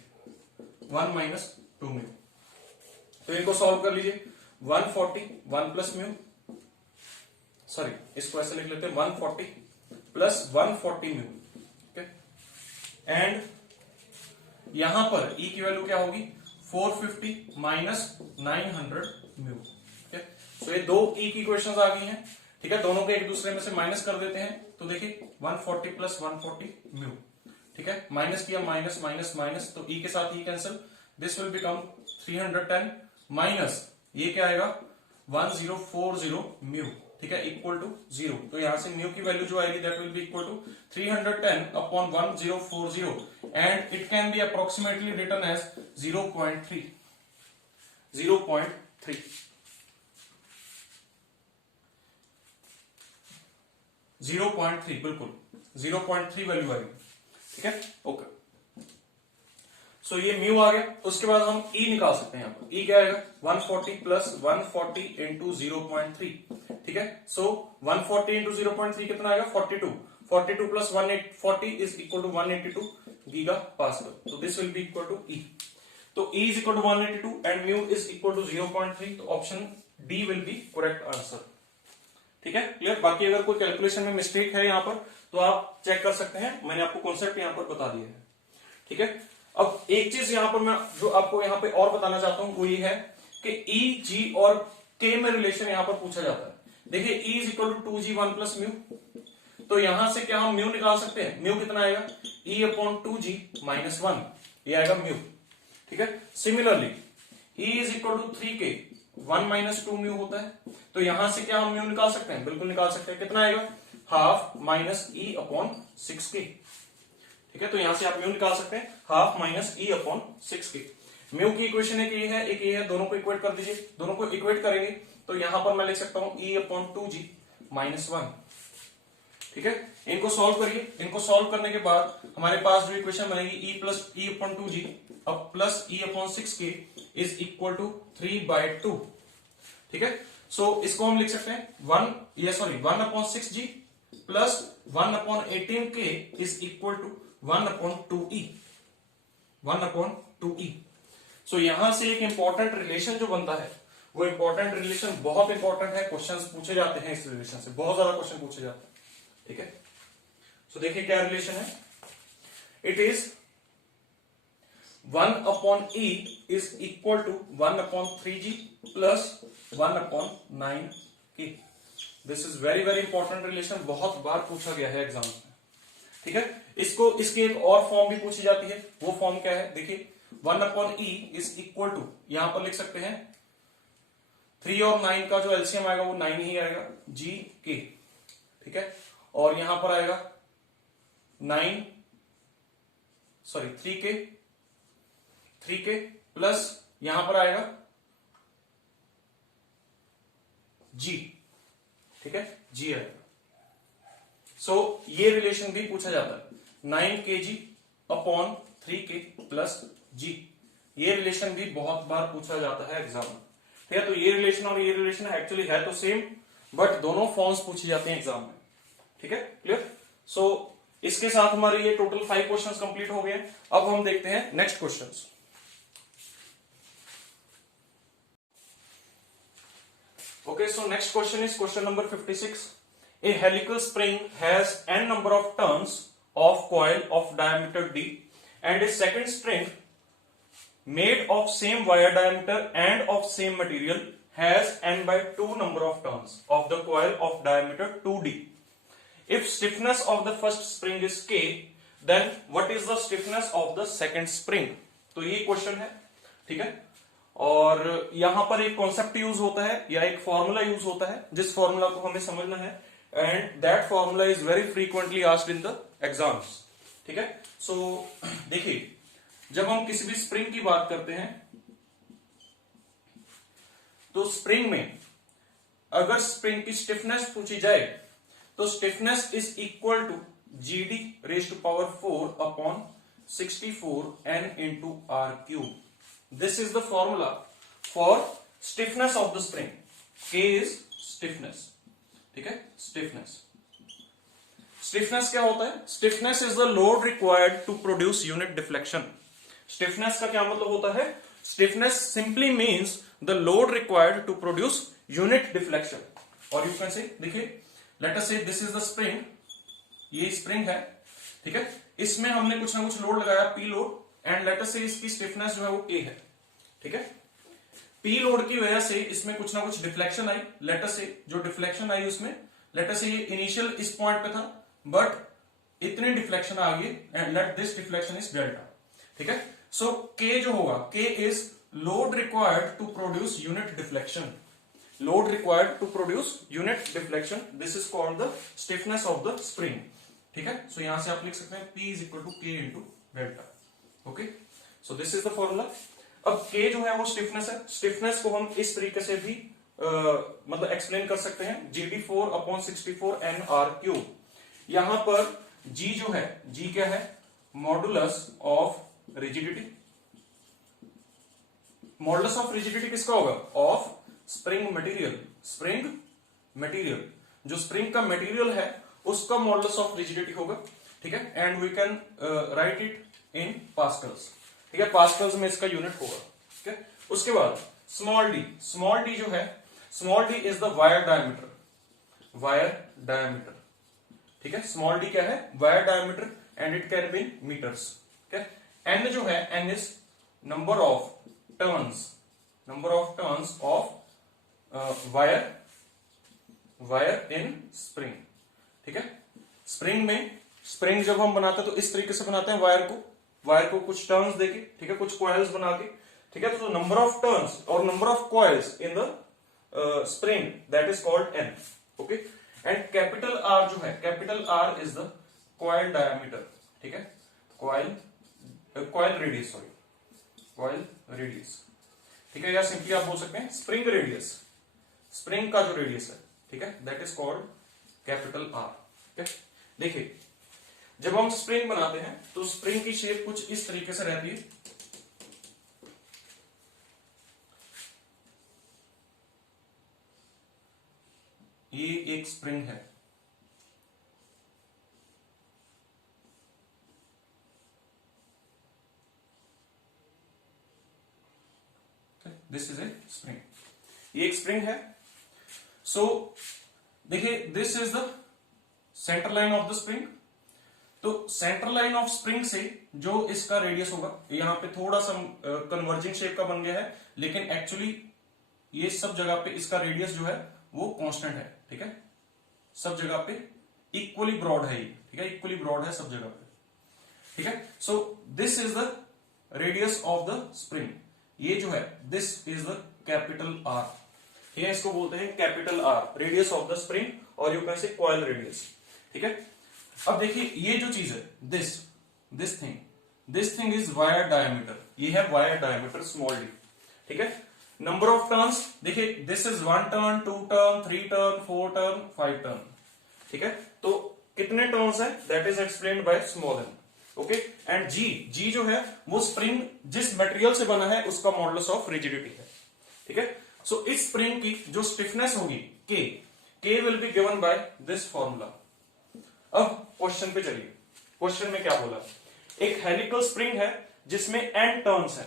1 minus 2 mu. तो इनको सॉल्व कर लीजिए, 140 1 प्लस म्यू, सॉरी इसको ऐसे लिख लेते हैं 140 प्लस 140 म्यू, ओके, एंड यहां पर E की वैल्यू क्या होगी, 450 माइनस 900 म्यू। ठीक है, तो ये दो E की इक्वेशंस आ गई हैं। ठीक है, दोनों को एक दूसरे में से माइनस कर देते हैं, तो देखिए 140 प्लस 140 म्यू। ठीक है, माइनस किया, माइनस माइनस माइनस, तो E के साथ E cancel, this will become 310 minus ये क्या आएगा 1040 म्यू। ठीक है, इक्वल टू 0। तो यहां से म्यू की वैल्यू जो आएगी that will be equal to 310 upon 1040 and it can be approximately written as 0.3 0.3 बिल्कुल 0.3 वैल्यू आएगी। ठीक है, ओके, सो ये म्यू आ गया। उसके बाद हम E निकाल सकते हैं। यहाँ पर E क्या आएगा 140 प्लस 140 इंटू 0.3। ठीक है, सो 140 इंटू 0.3 कितना आएगा 42 plus 140 is equal to 182 giga pascal. तो this will be equal to E। तो E is equal to 182 and mu is equal to 0.3। तो option D will be correct answer. ठीक है, क्लियर। बाकी अगर कोई कैलकुलेशन में मिस्टेक है यहाँ पर तो आप चेक कर सकते हैं, मैंने आपको कॉन्सेप्ट यहाँ पर बता दिया है। ठीक है, अब एक चीज यहां पर मैं जो आपको यहां पे और बताना चाहता हूं वो ये है कि E, G और K में रिलेशन यहां पर पूछा जाता है। देखिए E is equal to 2G 1 plus mu, तो यहां से क्या हम म्यू निकाल सकते हैं। म्यू कितना आएगा E अपॉन 2G माइनस 1, ये आएगा म्यू। ठीक है, similarly E is equal to 3K 1 minus 2 mu होता है, तो यहां से क्या हम म्यू निकाल सकते हैं, बिल्कुल निकाल सकते हैं। कितना आएगा half minus E upon 6K। ठीक है, तो यहां से आप म्यू निकाल सकते हैं, half minus E upon 6K। Mu की इक्वेशन एक ये है, एक ये है, दोनों को इक्वेट कर दीजिए। दोनों को इक्वेट करेंगे तो यहां पर मैं लिख सकता हूं E अपॉन 2G माइनस 1। ठीक है, इनको सॉल्व करिए। इनको सॉल्व करने के बाद हमारे पास जो इक्वेशन बनेगी E plus E upon 2G अब plus E upon 6K is equal to 3/2। ठीक है, सो इसको हम लिख सकते हैं 1 upon 6G plus 1 upon 18K is equal to 1 upon 2E। So यहां से एक इंपॉर्टेंट रिलेशन जो बनता है वो इंपॉर्टेंट रिलेशन बहुत इंपॉर्टेंट है, क्वेश्चंस पूछे जाते हैं इस रिलेशन से, बहुत ज्यादा क्वेश्चन पूछे जाते हैं। ठीक है, सो देखिए क्या रिलेशन है। It is 1 upon E is equal to 1 upon 3G plus 1 upon 9K। This is very very important relation, बहुत बार पूछा गया है एग्जाम में। ठीक है, इसको इसकी एक और फॉर्म भी पूछी जाती है, वो फॉर्म क्या है देखिए 1 upon E is equal to, यहां पर लिख सकते हैं 3 और 9 का जो एलसीएम आएगा वो 9 ही आएगा GK। ठीक है, और यहां पर आएगा 3K प्लस यहां पर आएगा G। ठीक है, G आएगा। सो ये रिलेशन भी पूछा जाता है 9kg upon 3K plus G। ये रिलेशन भी बहुत बार पूछा जाता है एग्जाम में। ठीक है, तो ये रिलेशन और ये रिलेशन एक्चुअली है तो सेम, बट दोनों फॉर्म्स पूछी जाते हैं एग्जाम में। ठीक है, क्लियर। सो इसके साथ हमारे ये टोटल 5 क्वेश्चंस कंप्लीट हो गए। अब हम देखते हैं next questions. Okay, so next question is question number 56. A helical spring has n number of turns of coil of diameter d and a second string made of same wire diameter and of same material has n by 2 number of turns of the coil of diameter 2d. If stiffness of the first spring is K, then what is the stiffness of the second spring? तो ये क्वेश्चन है। ठीक है, और यहां पर एक कॉन्सेप्ट यूज होता है या एक फॉर्मूला यूज होता है जिस फॉर्मूला को हमें समझना है, and that formula is very frequently asked in the exams. ठीक है, सो देखिए जब हम किसी भी स्प्रिंग की बात करते हैं तो स्प्रिंग में अगर स्प्रिंग की स्टिफनेस पूछी जाए तो stiffness is equal to GD raise to power 4 upon 64 N into r cube. This is the formula for stiffness of the spring. K is stiffness, ठीक है, स्टिफनेस। स्टिफनेस क्या होता है? Stiffness is the load required to produce unit deflection. Stiffness का क्या मतलब होता है? Stiffness simply means the load required to produce unit deflection. और यू कैन से, देखिए, let us say this is the spring, ये स्प्रिंग है, ठीक है, इसमें हमने कुछ ना कुछ लोड लगाया, P load, and let us से इसकी स्टिफनेस जो है वो A है, ठीक है। पी लोड की वजह से इसमें कुछ ना कुछ डिफ्लेक्शन आई, लेट अस से जो डिफ्लेक्शन आई उसमें, लेट अस से ये इनिशियल इस पॉइंट पे था, बट इतने डिफ्लेक्शन आ गए and let this deflection is delta, ठीक है। सो K जो होगा, K is load required to produce unit deflection. Load required to produce unit deflection, this is called the stiffness of the spring, ठीक है। सो यहां से आप लिख सकते हैं P is equal to K into delta, okay. So this is the formula. अब K जो है वो स्टिफनेस है। स्टिफनेस को हम इस तरीके से भी मतलब एक्सप्लेन कर सकते हैं, GD4 अपॉन 64 NR क्यूब। यहां पर G जो है, G क्या है? Modulus of rigidity. Modulus of rigidity किसका होगा? Of spring material. Spring material, जो स्प्रिंग का मटेरियल है उसका मॉडुलस ऑफ रिजिडिटी होगा, ठीक है। And we can write it in pascals, ठीक है, पास्कल्स में इसका यूनिट होगा, ठीक है। उसके बाद स्मॉल डी, स्मॉल डी जो है, small d is the wire diameter, wire diameter, ठीक है। स्मॉल डी क्या है? Wire diameter, and it can be in metres, ठीक है। एन जो है, n is number of turns, number of turns of wire in spring, ठीक है। स्प्रिंग में, स्प्रिंग जब हम बनाते हैं तो इस तरीके से बनाते हैं वायर को कुछ टर्न्स देके, ठीक है, कुछ कॉइल्स बना के, ठीक है। तो नंबर ऑफ टर्न्स और number of coils in the spring, that is called an, okay. And capital R जो है, capital R is the coil diameter, ठीक है, coil radius, sorry, coil radius, ठीक है। या सिंपली आप बोल सकते हैं स्प्रिंग रेडियस, स्प्रिंग का जो रेडियस है, ठीक है, that is called capital R, ठीक है। देखिए, जब हम स्प्रिंग बनाते हैं तो स्प्रिंग की शेप कुछ इस तरीके से रहती है, ये एक स्प्रिंग है, दिस इज ए स्प्रिंग, ये एक स्प्रिंग है। सो देखिए, this is the centre line of the spring. तो सेंटर लाइन ऑफ स्प्रिंग से जो इसका रेडियस होगा, यहां पे थोड़ा सा कन्वर्जिंग शेप का बन गया है, लेकिन एक्चुअली ये सब जगह पे इसका रेडियस जो है वो कांस्टेंट है, ठीक है। सब जगह पे इक्वली ब्रॉड है ये, ठीक है, इक्वली ब्रॉड है सब जगह पे, ठीक है। So this is the radius of the spring, ये जो है this is the capital R, ये इसको बोलते हैं capital R, radius of the spring, और you can say coil radius, ठीक है। अब देखिए, ये जो चीज है, this thing is wire diameter, ये है वायर डायमीटर स्मॉल डी, ठीक है। नंबर ऑफ टर्न्स, देखिए, this is 1 turn, 2 turn, 3 turn, 4 turn, 5 turn, ठीक है। तो कितने टर्न्स है, that is explained by small N, okay. And G जो है वो स्प्रिंग जिस मटेरियल से बना है उसका मॉडुलस ऑफ रिजिडिटी है, ठीक है। सो इस स्प्रिंग की जो स्टिफनेस होगी K will be given by this formula. अब क्वेश्चन पे चलिए, क्वेश्चन में क्या बोला? एक हेलिकल स्प्रिंग है जिसमें n टर्न्स है,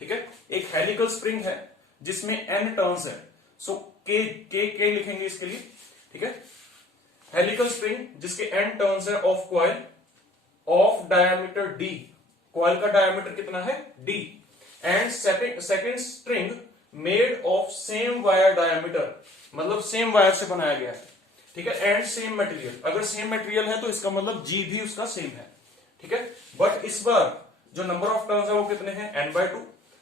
ठीक है, एक हेलिकल स्प्रिंग है जिसमें n टर्न्स है। सो K लिखेंगे इसके लिए, ठीक है। हेलिकल स्प्रिंग जिसके n टर्न्स है of coil of diameter d, coil का डायमीटर कितना है? d, and second string made of same wire diameter, मतलब सेम वायर से बनाया गया है, ठीक है, एंड सेम मटेरियल। अगर सेम मटेरियल है तो इसका मतलब G भी उसका सेम है, ठीक है। बट इस बार जो नंबर ऑफ टर्न्स है वो कितने हैं? n/2,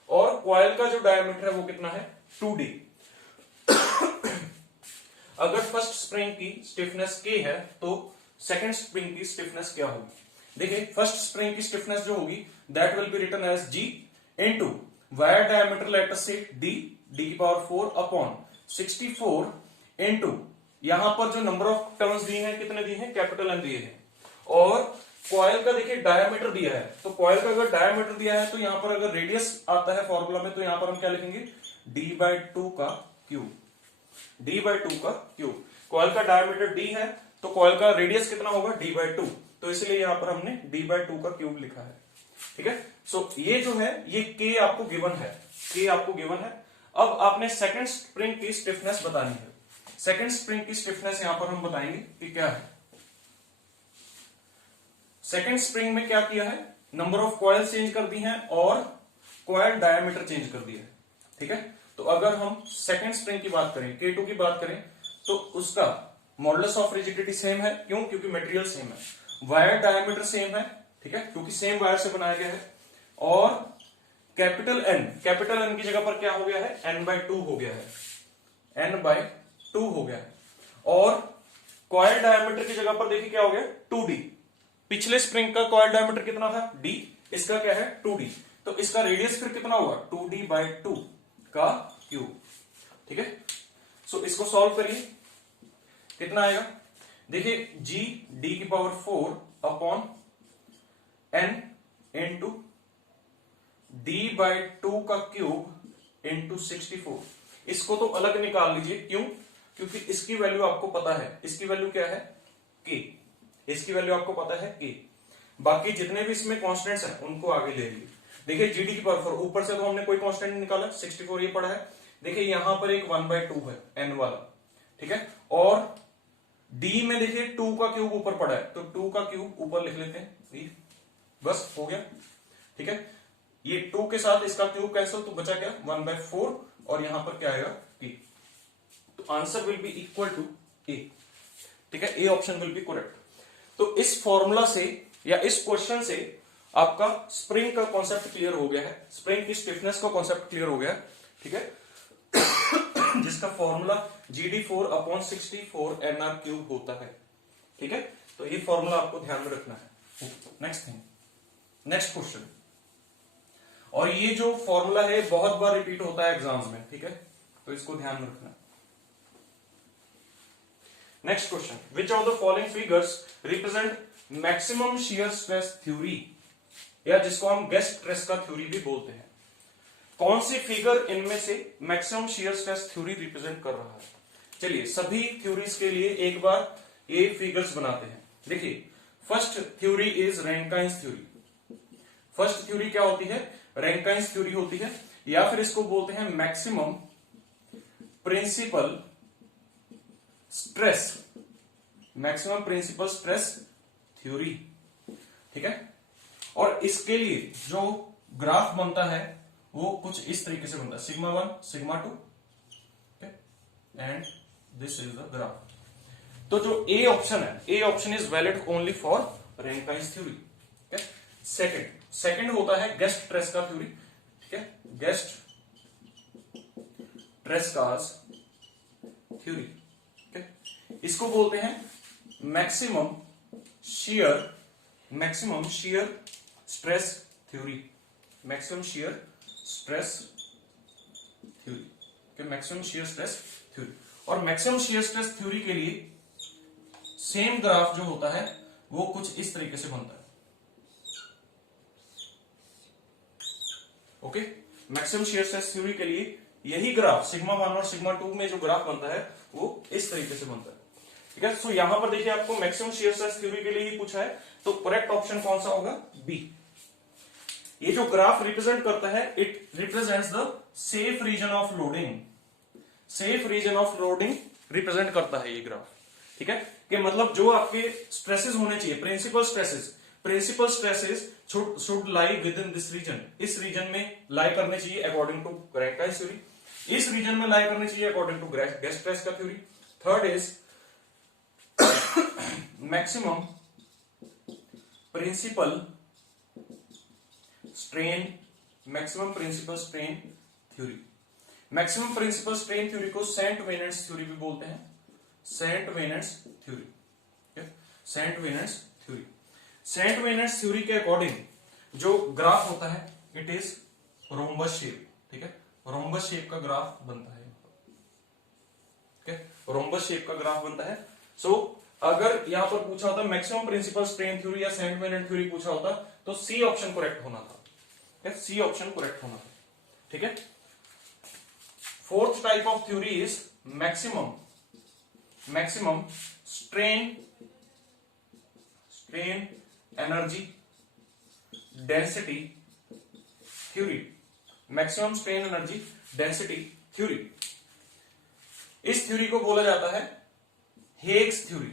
और कॉइल का जो डायमीटर है वो कितना है? 2d। अगर फर्स्ट स्प्रिंग की स्टिफनेस K है तो सेकंड स्प्रिंग की स्टिफनेस क्या होगी? देखिए, फर्स्ट स्प्रिंग की स्टिफनेस जो होगी that will be written as G into wire diameter let us say D की पावर 4 अपॉन 64 इनटू यहां पर जो नंबर ऑफ टर्न्स दिए हैं कितने दिए हैं, कैपिटल एन दिए हैं, और कॉइल का देखिए डायमीटर दिया है, तो कॉइल का अगर डायमीटर दिया है तो यहां पर अगर रेडियस आता है फॉर्मूला में, तो यहां पर हम क्या लिखेंगे, d/2 का क्यूब, d/2 का क्यूब। कॉइल का डायमीटर d है तो कॉइल का रेडियस कितना होगा, d/2, तो इसलिए यहां पर हमने d/2 का क्यूब लिखा है। ठीक है, सो ये जो है ये k आपको गिवन है, k आपको गिवन है। अब आपने सेकंड स्प्रिंग की स्टिफनेस बतानी है। सेकंड स्प्रिंग की स्टिफनेस यहां पर हम बताएंगे कि क्या है। सेकंड स्प्रिंग में क्या किया है, नंबर ऑफ कॉइल चेंज कर दी हैं और कॉइल डायमीटर चेंज कर दिया है। ठीक है, तो अगर हम सेकंड स्प्रिंग की बात करें, K2 की बात करें, तो उसका मॉडुलस ऑफ रिजिडिटी सेम है, क्यों, क्योंकि मटेरियल सेम है, वायर डायमीटर सेम है, ठीक है, क्योंकि सेम वायर से बनाया गया है, और कैपिटल एन की जगह पर क्या हो गया है, n/2 हो गया है, n/2 हो गया है, और कॉइल डायमीटर की जगह पर देखिए क्या हो गया, 2d। पिछले स्प्रिंग का कॉइल डायमीटर कितना था, d, इसका क्या है 2d, तो इसका रेडियस फिर कितना होगा, 2d/2 का क्यूब। ठीक है, सो इसको सॉल्व करिए, कितना आएगा, देखिए g d⁴ upon n into d/2 का क्यूब इंटू 64। इसको तो अलग निकाल लीजिए, क्यों, क्योंकि इसकी वैल्यू आपको पता है, इसकी वैल्यू क्या है, k, इसकी वैल्यू आपको पता है k, बाकी जितने भी इसमें कॉन्स्टेंट्स हैं उनको आगे ले लीजिए। देखिए g⁴ ऊपर से तो हमने कोई कांस्टेंट नहीं निकाला, 64 ये पड़ा है, देखिए यहां पर एक 1/2 है n वाला, ठीक है, और d में देखिए 2 का क्यूब ऊपर पड़ा है, तो 2 का क्यूब ऊपर लिख लेते हैं, बस हो गया। ठीक है, ये 2 के साथ इसका क्यूब कैंसिल, तो बचा क्या 1/4, और यहां पर क्या आएगा k, तो answer will be equal to a। ठीक है, ए ऑप्शन विल बी करेक्ट। तो इस फॉर्मूला से या इस क्वेश्चन से आपका स्प्रिंग का कॉन्सेप्ट क्लियर हो गया है, स्प्रिंग की स्टिफनेस का कॉन्सेप्ट क्लियर हो गया है। ठीक है, जिसका फॉर्मूला GD4/64 nr³ होता है। ठीक है, तो ये फॉर्मूला आपको ध्यान में रखना है। नेक्स्ट थिंग, नेक्स्ट क्वेश्चन, और ये जो फॉर्मूला है बहुत बार रिपीट होता है एग्जाम्स में, ठीक है, तो इसको ध्यान में रखना। Next question, which of the following figures represent maximum shear stress theory, या जिसको हम गेस्ट स्ट्रेस का थ्योरी भी बोलते हैं। कौन सी फिगर इनमें से maximum shear stress theory represent कर रहा है। चलिए सभी थ्योरीज के लिए एक बार ये फिगर्स बनाते हैं। देखिए first theory is Rankine's theory. First theory क्या होती है, रैंकाइंस थ्योरी होती है, या फिर इसको बोलते हैं maximum principal stress, maximum principal stress theory. ठीक है, और इसके लिए जो ग्राफ बनता है वो कुछ इस तरीके से बनता है, σ1 σ2 and this is the graph. तो जो ए ऑप्शन है, ए option is valid only for Rankine's theory. Second होता है गेस्ट ट्रेस्का थ्योरी। ठीक है, गेस्ट ट्रेस्कास थ्योरी। ठीक है, इसको बोलते हैं maximum shear stress theory, maximum shear stress theory, maximum shear stress theory. और मैक्सिमम शियर स्ट्रेस थ्योरी के लिए सेम ग्राफ जो होता है वो कुछ इस तरीके से बनता है। Okay, maximum shear stress theory के लिए यही ग्राफ σ1 और σ2 में जो ग्राफ बनता है वो इस तरीके से बनता है। ठीक है, सो यहां पर देखिए आपको मैक्सिमम शियर स्ट्रेस थ्योरी के लिए ही पूछा है, तो करेक्ट ऑप्शन कौन सा होगा, बी। ये जो ग्राफ रिप्रेजेंट करता है, it represents the safe region of loading, safe region of loading represent करता है ये ग्राफ। ठीक है, कि मतलब जो आपके स्ट्रेसेस होने चाहिए, principal stresses should lie within this region, इस रीजन में लाई करने चाहिए अकॉर्डिंग टू रैंकाइंस थ्योरी, इस रीजन में लाई करने चाहिए according to Guest Tresca theory. Third is maximum principal strain theory. Maximum principal strain theory को सेंट वेनेंस थ्योरी भी बोलते हैं, Saint Venant's theory. Saint Venant's theory, Saint Venant's theory के अकॉर्डिंग जो ग्राफ होता है इट इज रोम्बस शेप। ठीक है, रोम्बस शेप का ग्राफ बनता है। रोम्बस शेप का ग्राफ बनता है। सो अगर यहां पर पूछा होता मैक्सिमम प्रिंसिपल स्ट्रेन थ्योरी या सेंट वेनेंट थ्योरी पूछा होता तो सी ऑप्शन करेक्ट होना था, सी ऑप्शन करेक्ट होना था। ठीक है। Fourth type of theory is maximum strain energy density theory, maximum strain energy density theory. इस थ्योरी को बोला जाता है हेग्स थ्योरी,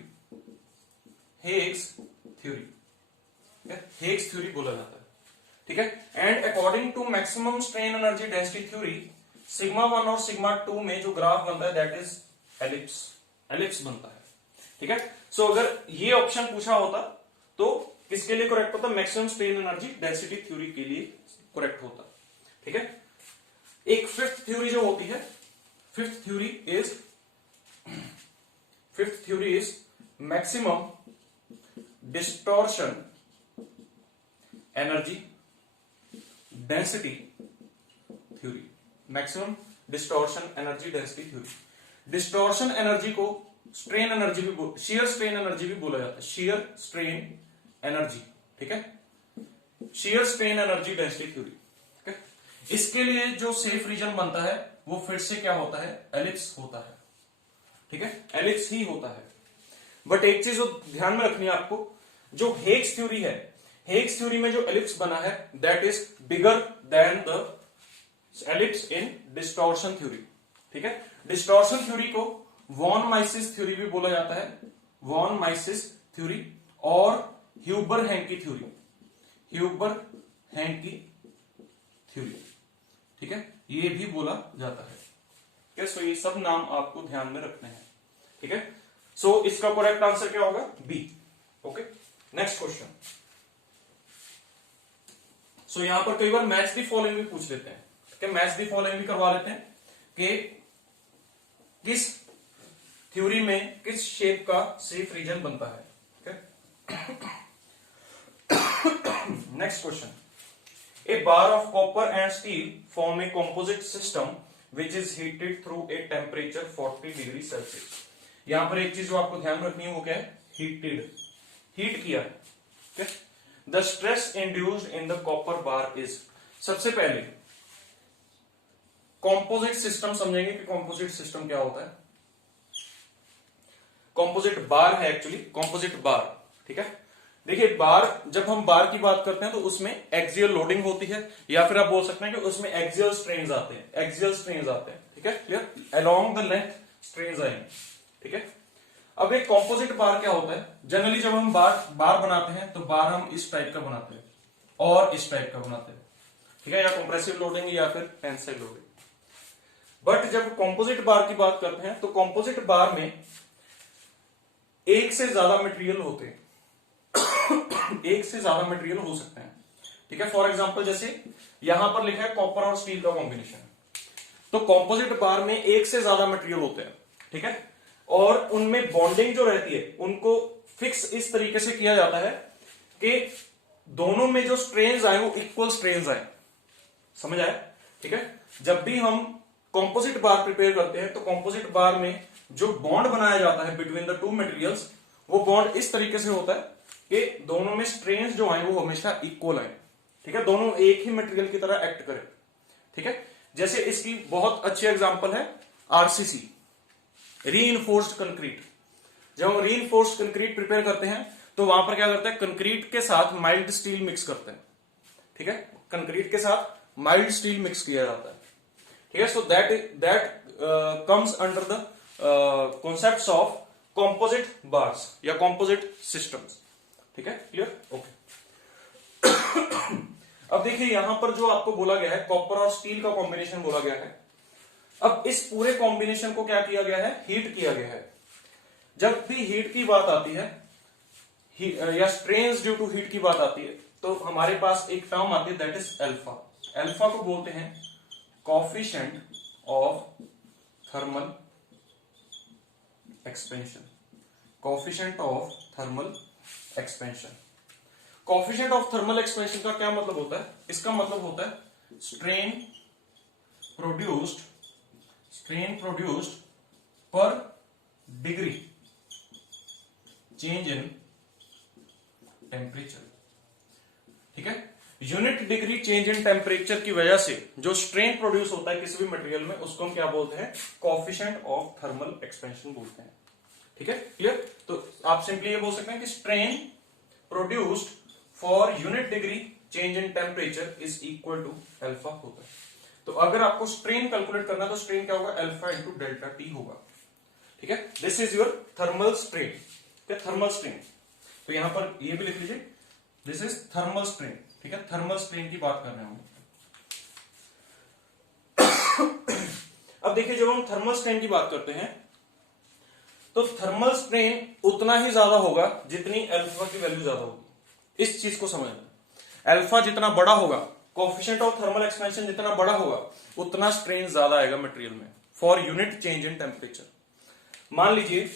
हेग्स थ्योरी बोला जाता है। ठीक है। And according to maximum strain energy density theory, sigma 1 और सिग्मा 2 में जो ग्राफ बनता है दैट इज एलिप्स बनता है। ठीक है। सो अगर ये ऑप्शन पूछा होता तो किसके लिए करेक्ट होता? Maximum strain energy density theory के लिए करेक्ट होता। ठीक है। एक फिफ्थ थ्योरी जो होती है, fifth theory is maximum distortion energy density theory, maximum distortion energy density theory. Distortion energy को स्ट्रेन एनर्जी भी, शेयर स्ट्रेन एनर्जी भी बोला जाता है, शेयर स्ट्रेन एनर्जी। ठीक है। Shear strain energy density theory. ठीक है। इसके लिए जो सेफ रीजन बनता है वो फिर से क्या होता है? एलिप्स होता है। ठीक है। एलिप्स ही होता है। बट एक चीज ध्यान में रखनी है आपको, जो हेग्स थ्योरी है, हेग्स थ्योरी में जो एलिप्स बना है that is bigger than the ellipse in distortion theory. ठीक है। डिस्टॉर्शन थ्योरी को वॉन माइसिस थ्योरी भी बोला जाता है, वॉन माइसिस थ्योरी और Huber hanky theory, Huber hanky theory. ठीक है। ये भी बोला जाता है। ठीक है। सो ये सब नाम आपको ध्यान में रखने हैं। ठीक है। सो इसका करेक्ट आंसर क्या होगा? B. Okay. Next question. So यहां पर कई बार मैच दी फॉलोइंग भी पूछ लेते हैं, कि मैच दी फॉलोइंग भी करवा लेते हैं कि किस थ्योरी में किस शेप का सेफ रीजन बनता है। Next question. A bar of copper and steel form a composite system which is heated through a temperature 40 degree Celsius. यहां पर एक चीज जो आपको ध्यान रखनी है वो क्या है? हीटेड, हीट किया। The stress induced in the copper bar is, सबसे पहले कॉम्पोजिट सिस्टम समझेंगे कि कॉम्पोजिट सिस्टम क्या होता है। कॉम्पोजिट बार है एक्चुअली, कॉम्पोजिट बार। ठीक है। देखिए बार, जब हम बार की बात करते हैं तो उसमें एक्सियल लोडिंग होती है, या फिर आप बोल सकते हैं कि उसमें एक्सियल स्ट्रेन्स आते हैं, एक्सियल स्ट्रेन्स आते हैं। ठीक है। Clear? Along the length strains आएंगे। ठीक है। अब एक कॉम्पोजिट बार क्या होता है? जनरली जब हम बार बनाते हैं तो बार हम इस टाइप का बनाते हैं और इस टाइप का बनाते हैं। ठीक है। या कंप्रेसिव लोडिंग या फिर टेंसाइल लोडिंग। बट जब कॉम्पोजिट बार की बात करते हैं तो कॉम्पोजिट बार में एक से ज्यादा मटेरियल होते हैं, एक से ज्यादा मटेरियल हो सकते हैं। ठीक है। फॉर एग्जांपल जैसे यहां पर लिखा है कॉपर और स्टील का कॉम्बिनेशन, तो कॉम्पोजिट बार में एक से ज्यादा मटेरियल होते हैं। ठीक है। और उनमें बॉन्डिंग जो रहती है उनको फिक्स इस तरीके से किया जाता है कि दोनों में जो स्ट्रेन्स आए वो इक्वल स्ट्रेन्स आए। समझ आया? ठीक है। जब भी हम कॉम्पोजिट बार प्रिपेयर करते हैं तो कॉम्पोजिट बार में जो बॉन्ड बनाया जाता है बिटवीन द टू मटेरियल्स, वो बॉन्ड इस तरीके से होता है कि दोनों में स्ट्रेन्स जो आए वो हमेशा इक्वल आए। ठीक है। दोनों एक ही मटेरियल की तरह एक्ट करें। ठीक है। जैसे इसकी बहुत अच्छी एग्जांपल है आरसीसी, रीइंफोर्स्ड कंक्रीट। जब हम रीइंफोर्स्ड कंक्रीट प्रिपेयर करते हैं तो वहां पर क्या करते हैं? कंक्रीट के साथ माइल्ड स्टील मिक्स करते हैं। ठीक है। कंक्रीट के साथ माइल्ड स्टील मिक्स किया जाता है। ठीक है। So that comes under the concepts of composite bars या कॉम्पोजिट सिस्टम्स। ठीक है। क्लियर? ओके। अब देखिए यहां पर जो आपको बोला गया है कॉपर और स्टील का कॉम्बिनेशन बोला गया है। अब इस पूरे कॉम्बिनेशन को क्या किया गया है? हीट किया गया है। जब भी हीट की बात आती है या स्ट्रेन्स ड्यू टू हीट की बात आती है तो हमारे पास एक टर्म आती है दैट इज अल्फा। अल्फा को बोलते हैं coefficient of thermal expansion, coefficient of thermal expansion. Coefficient of thermal expansion का क्या मतलब होता है? इसका मतलब होता है स्ट्रेन प्रोड्यूस्ड पर डिग्री चेंज इन टेम्परेचर। ठीक है, unit degree change in temperature की वजह से जो स्ट्रेन प्रोड्यूस होता है किसी भी मटेरियल में, उसको हम क्या बोलते हैं, कोएफिशिएंट ऑफ थर्मल एक्सपेंशन बोलते हैं। ठीक है, क्लियर। तो आप सिंपली ये बोल सकते हैं कि strain produced for unit degree change in temperature is equal to alpha होता है। तो अगर आपको स्ट्रेन कैलकुलेट करना है तो स्ट्रेन क्या होगा, अल्फा इंटू डेल्टा टी होगा। ठीक है, this is your thermal strain. Thermal strain, तो यहां पर ये भी लिख लीजिए, दिस इज थर्मल स्ट्रेन। ठीक है, थर्मल स्ट्रेन की बात कर रहे हैं हम। अब देखिए, जब हम थर्मल स्ट्रेन की बात करते हैं तो थर्मल स्ट्रेन उतना ही ज्यादा होगा जितनी अल्फा की वैल्यू ज्यादा होगी। इस चीज को समझना, अल्फा जितना बड़ा होगा, कोएफिशिएंट ऑफ थर्मल एक्सपेंशन जितना बड़ा होगा, उतना स्ट्रेन ज्यादा आएगा मटेरियल में for unit change in temperature. मान लीजिए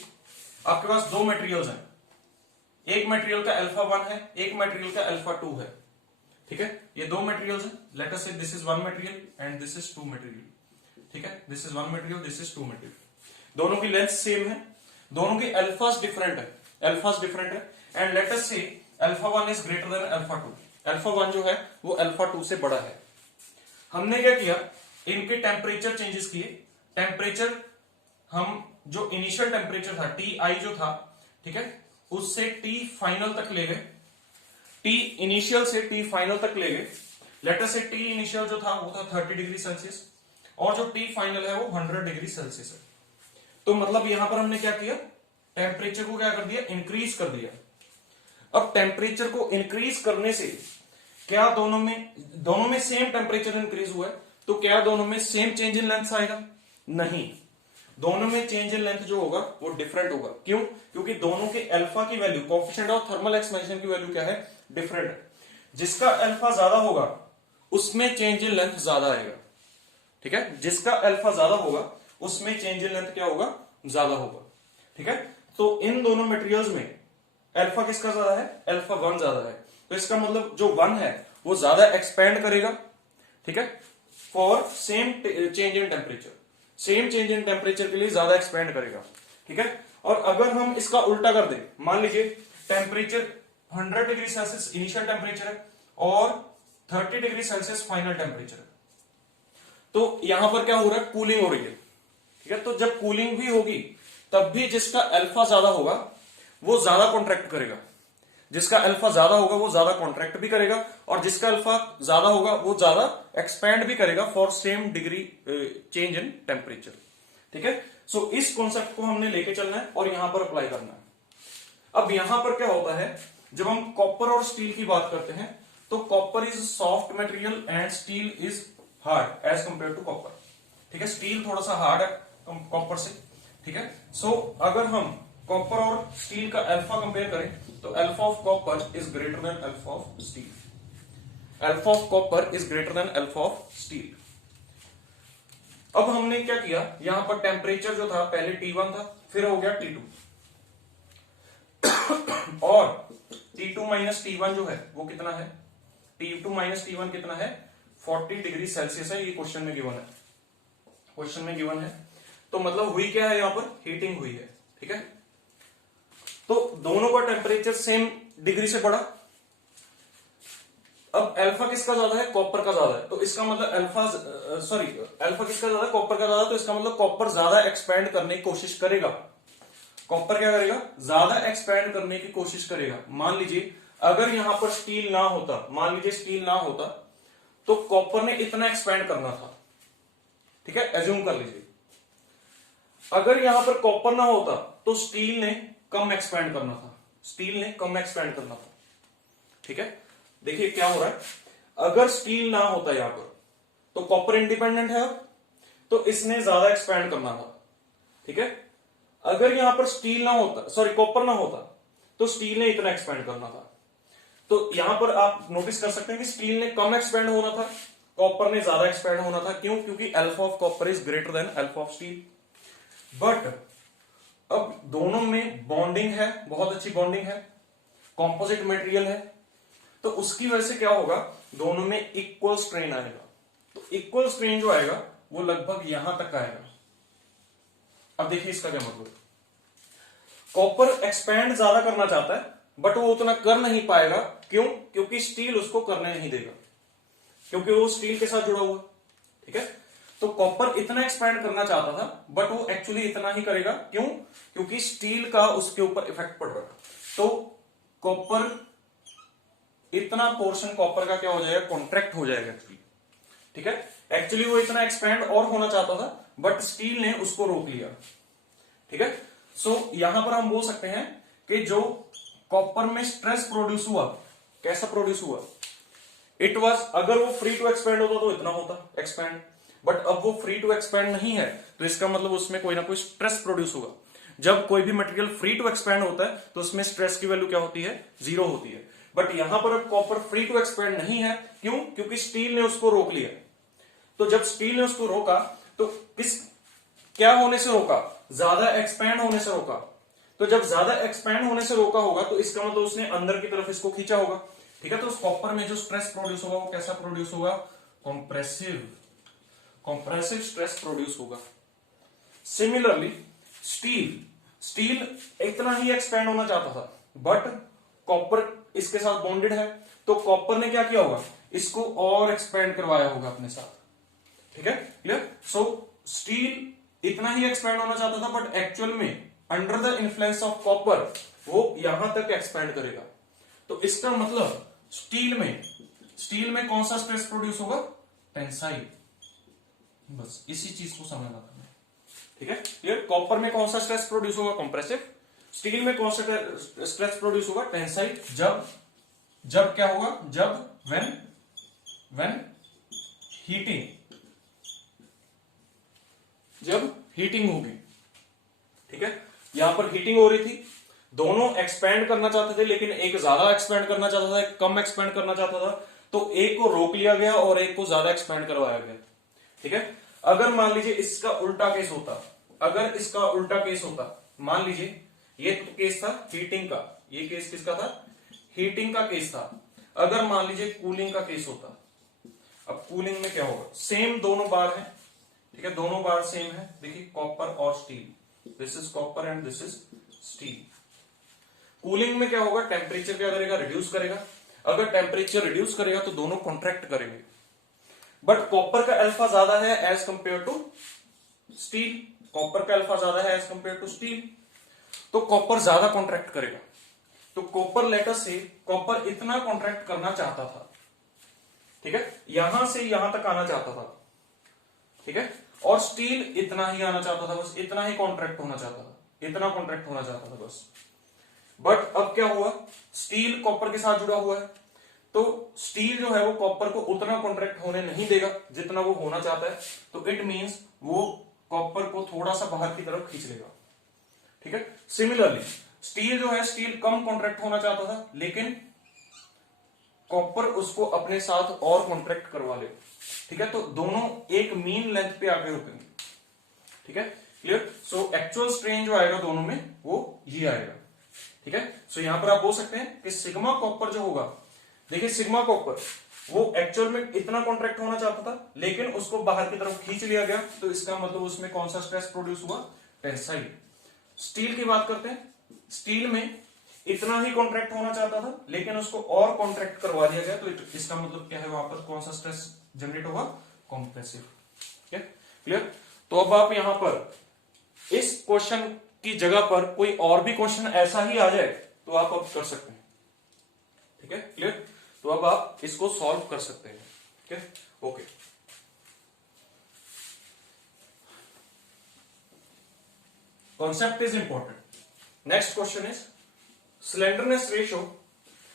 आपके पास दो मटेरियल्स हैं, एक मटेरियल का अल्फा 1 है, एक मटेरियल का अल्फा 2 है। ठीक है, ये दो मटेरियल्स हैं, let us say this is one material and this is two material. ठीक है, this is one material, this is two material. दोनों की लेंथ सेम है, दोनों की अल्फास डिफरेंट है, अल्फास डिफरेंट है, एंड लेट अस से alpha 1 is greater than alpha 2। Alpha 1 जो है वो अल्फा 2 से बड़ा है। हमने क्या किया, इनके टेम्परेचर चेंजेस किए। टेम्परेचर हम जो इनिशियल टेम्परेचर था टी आई जो था, ठीक है, उससे टी फाइनल तक ले गए, टी इनिशियल से टी फाइनल तक ले गए। लेटर से टी इनिशियल जो था वो था 30 डिग्री सेल्सियस और जो टी फाइनल है वो 100 डिग्री सेल्सियस है। तो मतलब यहां पर हमने क्या किया, टेम्परेचर को क्या कर दिया, इंक्रीज कर दिया। अब टेम्परेचर को इंक्रीज करने से क्या दोनों में सेम टेम्परेचर इंक्रीज हुआ है, तो क्या दोनों में सेम चेंज इन लेंथ आएगा? नहीं, दोनों में चेंज इन लेंथ जो होगा वो डिफरेंट होगा। क्यों? क्योंकि दोनों के अल्फा की value, coefficient of thermal expansion की वैल्यू क्या है, डिफरेंट है। जिसका अल्फा ज्यादा होगा उसमें चेंज इन लेंथ ज्यादा आएगा। ठीक है, जिसका अल्फा ज्यादा होगा उसमें चेंज इन लेंथ क्या होगा, ज्यादा होगा। ठीक है, तो इन दोनों मटेरियल्स में अल्फा किसका ज्यादा है, अल्फा 1 ज्यादा है। तो इसका मतलब जो 1 है वो ज्यादा एक्सपेंड करेगा। ठीक है, for same change in temperature, same change in temperature के लिए ज्यादा एक्सपेंड करेगा। ठीक है, और अगर हम इसका उल्टा कर दें, मान लीजिए temperature 100 degree Celsius initial temperature है और 30 डिग्री सेल्सियस फाइनल टेम्परेचर है, तो यहां पर क्या हो रहा है, कूलिंग हो रही है। ठीक है, तो जब कूलिंग भी होगी तब भी जिसका अल्फा ज्यादा होगा वो ज्यादा कॉन्ट्रैक्ट करेगा, जिसका अल्फा ज्यादा होगा वो ज्यादा कॉन्ट्रैक्ट भी करेगा, और जिसका अल्फा ज्यादा होगा वो ज्यादा एक्सपैंड भी करेगा for same degree change in temperature. ठीक है, सो इस कॉन्सेप्ट को हमने लेके चलना है और यहां पर अप्लाई करना है। अब यहां पर क्या होता है, जब हम कॉपर और स्टील की बात करते हैं तो copper is soft material and steel is hard as compare to copper. ठीक है, स्टील थोड़ा सा हार्ड है कॉपर से। ठीक है, सो अगर हम कॉपर और स्टील का अल्फा कंपेयर करें तो alpha of copper is greater than alpha of steel, alpha of copper is greater than alpha of steel. अब हमने क्या किया, यहां पर टेम्परेचर जो था पहले T1 था, फिर हो गया T2 और T2 माइनस T1 जो है वो कितना है, T2 माइनस T1 कितना है, 40 डिग्री सेल्सियस है। ये क्वेश्चन में गिवन है, क्वेश्चन में गिवन है। तो मतलब हुई क्या है, यहां पर हीटिंग हुई है। ठीक है, तो दोनों का टेम्परेचर सेम डिग्री से बढ़ा। अब अल्फा किसका ज्यादा है, कॉपर का ज्यादा है, तो इसका मतलब अल्फा किसका ज्यादा है, कॉपर का ज्यादा, तो इसका मतलब कॉपर ज्यादा एक्सपैंड करने की कोशिश करेगा। कॉपर क्या करेगा, ज्यादा एक्सपैंड करने की कोशिश करेगा। मान लीजिए अगर यहां पर स्टील ना होता, मान लीजिए स्टील ना होता तो कॉपर ने इतना एक्सपैंड करना था। ठीक है, एज्यूम कर लीजिए अगर यहां पर कॉपर ना होता तो स्टील ने कम एक्सपैंड करना था, स्टील ने कम एक्सपैंड करना था। ठीक है, देखिए क्या हो रहा है, अगर स्टील ना होता यहां पर तो कॉपर इंडिपेंडेंट है, तो इसने ज्यादा एक्सपैंड करना था। ठीक है, अगर यहां पर स्टील ना होता, कॉपर ना होता तो स्टील ने इतना एक्सपैंड करना था। तो यहां पर आप नोटिस कर सकते हैं कि स्टील ने कम एक्सपैंड होना था, कॉपर ने ज्यादा एक्सपैंड होना था। क्यों? क्योंकि alpha of copper is greater than alpha of steel. But अब दोनों में बॉन्डिंग है, बहुत अच्छी बॉन्डिंग है, कॉम्पोजिट मटेरियल है, तो उसकी वजह से क्या होगा, दोनों में इक्वल स्ट्रेन आएगा। तो इक्वल स्ट्रेन जो आएगा वो लगभग यहां तक आएगा। अब देखिए इसका क्या मतलब, कॉपर एक्सपैंड ज्यादा करना चाहता है बट वो उतना कर नहीं पाएगा, क्यों? क्योंकि स्टील उसको करने नहीं देगा, क्योंकि वो स्टील के साथ जुड़ा हुआ। ठीक है, तो कॉपर इतना एक्सपैंड करना चाहता था बट वो एक्चुअली इतना ही करेगा, क्यों? क्योंकि स्टील का उसके ऊपर इफेक्ट पड़ रहा है। तो कॉपर, इतना पोर्शन कॉपर का क्या हो जाएगा, कॉन्ट्रैक्ट हो जाएगा एक्चुअली। ठीक है, एक्चुअली वो इतना एक्सपैंड और होना चाहता था बट स्टील ने उसको रोक लिया। ठीक है, सो यहां पर हम बोल सकते हैं कि जो कॉपर में स्ट्रेस प्रोड्यूस हुआ, कैसा प्रोड्यूस हुआ, इट वाज, अगर वो फ्री टू एक्सपैंड होता तो इतना होता एक्सपैंड, बट अब वो फ्री टू एक्सपैंड नहीं है, तो इसका मतलब उसमें कोई ना कोई स्ट्रेस प्रोड्यूस होगा। जब कोई भी मटेरियल फ्री टू एक्सपैंड होता है तो उसमें स्ट्रेस की वैल्यू क्या होती है, 0 होती है। बट यहां पर अब कॉपर फ्री टू एक्सपैंड नहीं है, क्यों? क्योंकि स्टील ने उसको रोक लिया। तो जब स्टील ने उसको रोका तो किस, क्या होने से रोका, ज्यादा एक्सपैंड होने से रोका। तो जब ज्यादा एक्सपैंड होने से रोका होगा तो इसका मतलब उसने अंदर की तरफ इसको खींचा होगा। ठीक है, तो उस कॉपर में जो स्ट्रेस प्रोड्यूस होगा वो कैसा प्रोड्यूस होगा, कॉम्प्रेसिव, कॉम्प्रेसिव स्ट्रेस प्रोड्यूस होगा। सिमिलरली स्टील इतना ही एक्सपैंड होना चाहता था बट कॉपर इसके साथ बॉन्डेड है, तो कॉपर ने क्या किया होगा, इसको और एक्सपैंड करवाया होगा अपने साथ। ठीक है, क्लियर? सो स्टील इतना ही एक्सपैंड होना चाहता था बट एक्चुअल में under the influence of copper वो यहां तक एक्सपैंड करेगा। तो इसका मतलब स्टील में कौन सा स्ट्रेस प्रोड्यूस होगा, टेंसाइल। बस इसी चीज को समझना था। ठीक है, क्लियर? कॉपर में कौन सा स्ट्रेस प्रोड्यूस होगा, कंप्रेसिव। स्टील में कौन सा स्ट्रेस प्रोड्यूस होगा, टेंसाइल। जब क्या होगा, जब व्हेन हीटिंग, जब हीटिंग होगी। ठीक है, यहां पर हीटिंग हो रही थी, दोनों एक्सपैंड करना चाहते थे लेकिन एक ज्यादा एक्सपैंड करना चाहता था, एक कम एक्सपैंड करना चाहता था, तो एक को रोक लिया गया और एक को ज्यादा एक्सपैंड करवाया गया। ठीक है, अगर मान लीजिए इसका उल्टा केस होता, अगर इसका उल्टा केस होता, मान लीजिए ये तो केस था हीटिंग का, ये केस किसका था, हीटिंग का केस था। अगर मान लीजिए कूलिंग का केस होता, अब कूलिंग में क्या होगा, सेम दोनों बार है। ठीक है, दोनों बार सेम है, देखिए कॉपर और steel, this is copper and this is steel. Cooling में क्या होगा, टेम्परेचर क्या करेगा, रिड्यूस करेगा। अगर टेम्परेचर रिड्यूस करेगा तो दोनों कॉन्ट्रैक्ट करेंगे, बट कॉपर का अल्फा ज्यादा है as compare to steel, copper का अल्फा ज्यादा है एज कंपेयर टू स्टील, तो कॉपर ज्यादा कॉन्ट्रैक्ट करेगा। तो कॉपर लेटर से कॉपर इतना कॉन्ट्रैक्ट करना चाहता था। ठीक है, यहां से यहां तक आना चाहता था। ठीक है, और स्टील इतना ही आना चाहता था, बस इतना ही कॉन्ट्रैक्ट होना चाहता था, इतना कॉन्ट्रैक्ट होना चाहता था बस। बट अब क्या हुआ, स्टील कॉपर के साथ जुड़ा हुआ है, तो स्टील जो है वो कॉपर को उतना कॉन्ट्रैक्ट होने नहीं देगा जितना वो होना चाहता है, तो इट मींस वो कॉपर को थोड़ा सा बाहर की तरफ खींच लेगा। ठीक है, सिमिलरली स्टील जो है, स्टील कम कॉन्ट्रैक्ट होना चाहता था लेकिन कॉपर उसको अपने साथ और कॉन्ट्रैक्ट करवा ले। ठीक है, तो दोनों एक मीन लेंथ पे आके रुकेंगे। ठीक है, क्लियर? सो एक्चुअल स्ट्रेन जो आएगा दोनों में वो ये आएगा। ठीक है, सो यहां पर आप बोल सकते हैं कि सिग्मा कॉपर जो होगा, देखिए सिग्मा कॉपर वो एक्चुअल में इतना कॉन्ट्रैक्ट होना चाहता था लेकिन उसको बाहर की तरफ खींच लिया गया, तो इसका मतलब उसमें कौन सा स्ट्रेस प्रोड्यूस हुआ, टेंसाइल। स्टील की बात करते हैं, स्टील में इतना ही कॉन्ट्रैक्ट होना चाहता था लेकिन उसको और कॉन्ट्रैक्ट करवा दिया गया, तो इसका मतलब क्या है, वहां पर कौन सा स्ट्रेस जनरेट होगा, कॉम्प्रेसिव। ठीक है, क्लियर? तो अब आप यहां पर इस क्वेश्चन की जगह पर कोई और भी क्वेश्चन ऐसा ही आ जाए तो आप अब कर सकते हैं। ठीक है, क्लियर? तो अब आप इसको सॉल्व कर सकते हैं। ठीक है, okay. Concept is important. Next question is, slenderness ratio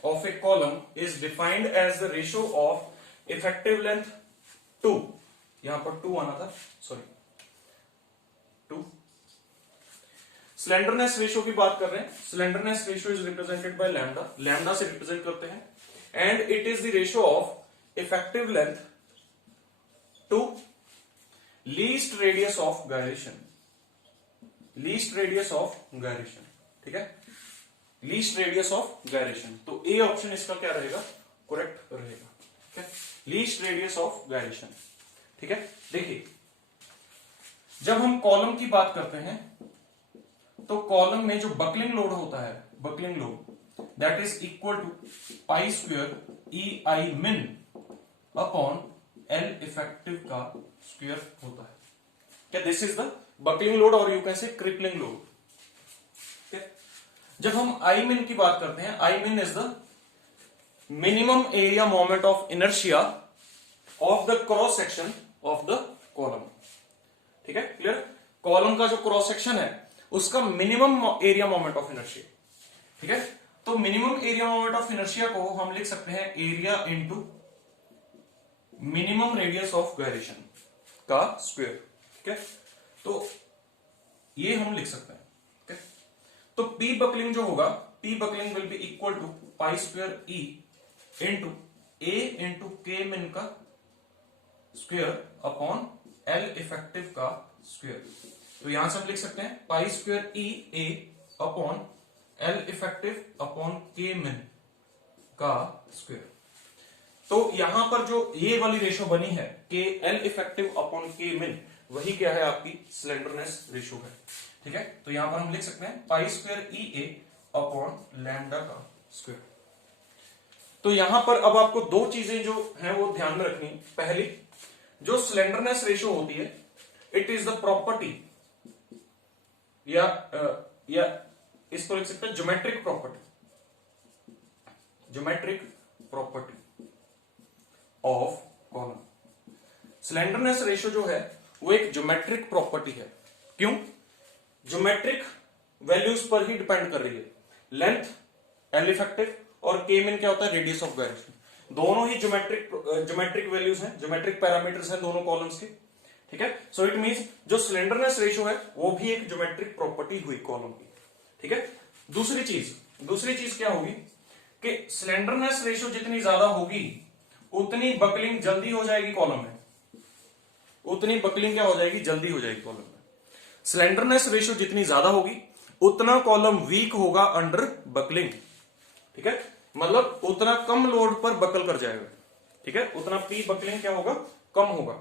of a column is defined as the ratio of effective length to, यहां पर 2 आना था, सॉरी 2। स्लेंडरनेस रेशियो की बात कर रहे हैं, slenderness ratio is represented by lambda, lambda से रिप्रेजेंट करते हैं, and it is the ratio of effective length to least radius of gyration, least radius of gyration. ठीक है, लीस्ट रेडियस ऑफ गायरेशन, तो ए ऑप्शन इसका क्या रहेगा, करेक्ट रहेगा। ठीक है, लीस्ट रेडियस ऑफ गायरेशन। ठीक है, देखिए जब हम कॉलम की बात करते हैं तो कॉलम में जो बकलिंग लोड होता है, buckling load that is equal to pi square E I min upon L effective का स्क्वायर होता है। क्या this is the buckling load और you can say crippling load. जब हम आई मिन की बात करते हैं, आई मिन is the minimum area moment of inertia of the cross section of the column. ठीक है, क्लियर। कॉलम का जो क्रॉस सेक्शन है उसका minimum area moment of inertia. ठीक है, तो minimum area moment of inertia को हम लिख सकते हैं area into minimum radius of gyration का स्क्वायर। ठीक है, तो ये हम लिख सकते हैं। ठीक है, तो पी बकलिंग जो होगा, P buckling will be equal to pi square E into A into K min का स्क्वायर अपॉन एल इफेक्टिव का स्क्वायर। तो यहां से हम लिख सकते हैं pi square E A upon L effective upon K min का स्क्वायर। तो यहां पर जो ये वाली रेशो बनी है के एल इफेक्टिव अपॉन के मिन, वही क्या है आपकी स्लेंडरनेस रेशो है। ठीक है, तो यहां पर हम लिख सकते हैं pi square E A upon lambda का स्क्वायर। तो यहां पर अब आपको दो चीजें जो है वो ध्यान में रखनी। पहली, जो स्लेंडरनेस रेशो होती है इट इज द प्रॉपर्टी या इसको लिख सकते हैं geometric property, geometric property of column. Slenderness ratio जो है वो एक ज्योमेट्रिक प्रॉपर्टी है। क्यों? ज्योमेट्रिक वैल्यूज पर ही डिपेंड कर रही है। लेंथ, एल इफेक्टिव और के मिन क्या होता है, रेडियस ऑफ गायरेशन। दोनों ही ज्योमेट्रिक वैल्यूज हैं, ज्योमेट्रिक पैरामीटर्स हैं दोनों कॉलम्स के। ठीक है, सो इट मींस जो स्लेंडरनेस रेशो है वो भी एक ज्योमेट्रिक प्रॉपर्टी हुई कॉलम की। ठीक है, दूसरी चीज क्या होगी कि स्लेंडरनेस रेशो जितनी ज्यादा होगी उतनी बकलिंग जल्दी हो जाएगी कॉलम में, उतनी बकलिंग क्या हो जाएगी, जल्दी हो जाएगी कॉलम में। स्लेंडरनेस रेशो जितनी ज्यादा होगी उतना कॉलम वीक होगा अंडर बकलिंग। ठीक है, मतलब उतना कम लोड पर बकल कर जाएगा। ठीक है, उतना पी बकलिंग क्या होगा, कम होगा।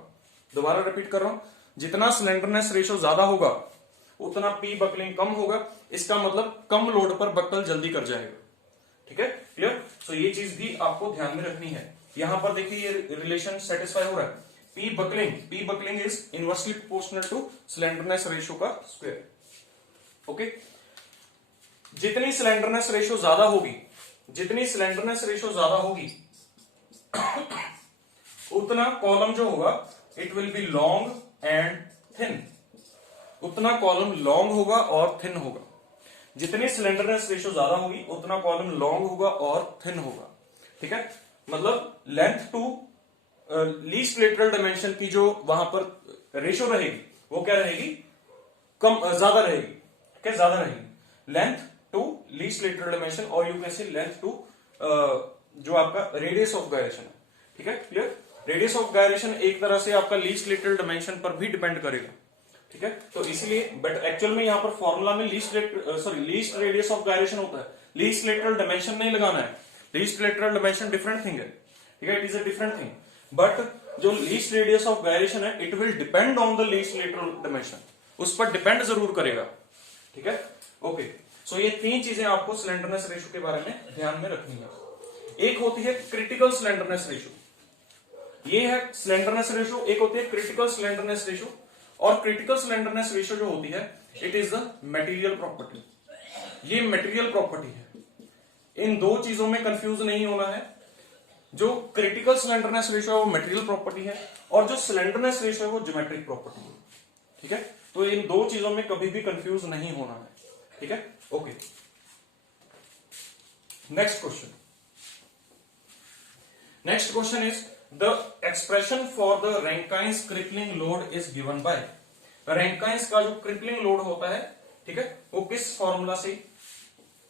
दोबारा रिपीट कर रहा हूं, जितना स्लेंडरनेस रेशो ज्यादा होगा उतना पी बकलिंग कम होगा। इसका मतलब कम लोड पर बकल जल्दी कर जाएगा। ठीक है, क्लियर। सो ये चीज भी आपको ध्यान में रखनी है। यहां पर देखिए ये रिलेशन सेटिस्फाई हो रहा है। P buckling is inversely proportional to slenderness ratio का स्क्वायर। ओके, जितनी स्लेंडरनेस रेशो ज्यादा होगी, जितनी स्लेंडरनेस रेशो ज्यादा होगी उतना कॉलम जो होगा it will B long and thin, उतना कॉलम लॉन्ग होगा और थिन होगा। जितनी स्लेंडरनेस रेशो ज्यादा होगी उतना कॉलम लॉन्ग होगा और थिन होगा। ठीक है, मतलब length to least lateral dimension की जो वहां पर रेशो रहेगी वो क्या रहेगी, कम ज्यादा रहेगी। ठीक है, ज्यादा रहेगी length to least lateral dimension, और you can say length to जो आपका रेडियस ऑफ गायरेशन है। ठीक है, क्लियर। रेडियस ऑफ गायरेशन एक तरह से आपका लीस्ट लेटरल डायमेंशन पर भी डिपेंड करेगा। ठीक है, तो इसलिए बट एक्चुअल में यहां पर फॉर्मूला में लीस्ट रेडियस ऑफ गायरेशन होता है, लीस्ट लेटरल डायमेंशन नहीं लगाना है। Least lateral dimension different thing है। ठीक है, it is a different thing, but जो लीस्ट रेडियस ऑफ गायरेशन है it will depend on the least lateral dimension, उस पर डिपेंड जरूर करेगा। ठीक है, ओके। सो ये तीन चीजें आपको स्लेंडरनेस रेशो के बारे में ध्यान में रखनी है। एक होती है क्रिटिकल स्लेंडरनेस रेशो, ये है स्लेंडरनेस रेशो। एक होती है क्रिटिकल स्लेंडरनेस रेशो, और क्रिटिकल स्लेंडरनेस रेशो जो होती है it is the material property, ये मटेरियल प्रॉपर्टी है। इन दो चीजों में कंफ्यूज नहीं होना है। जो क्रिटिकल स्लेंडरनेस रेशो है वो मटेरियल प्रॉपर्टी है, और जो स्लेंडरनेस रेशो है वो ज्योमेट्रिक प्रॉपर्टी है। ठीक है, तो इन दो चीजों में कभी भी कंफ्यूज नहीं होना है। ठीक है, okay. Next question is the expression for the Rankine's crippling load is given by. Rankine's का जो क्रिपलिंग लोड होता है, ठीक है, वो किस फॉर्मूला से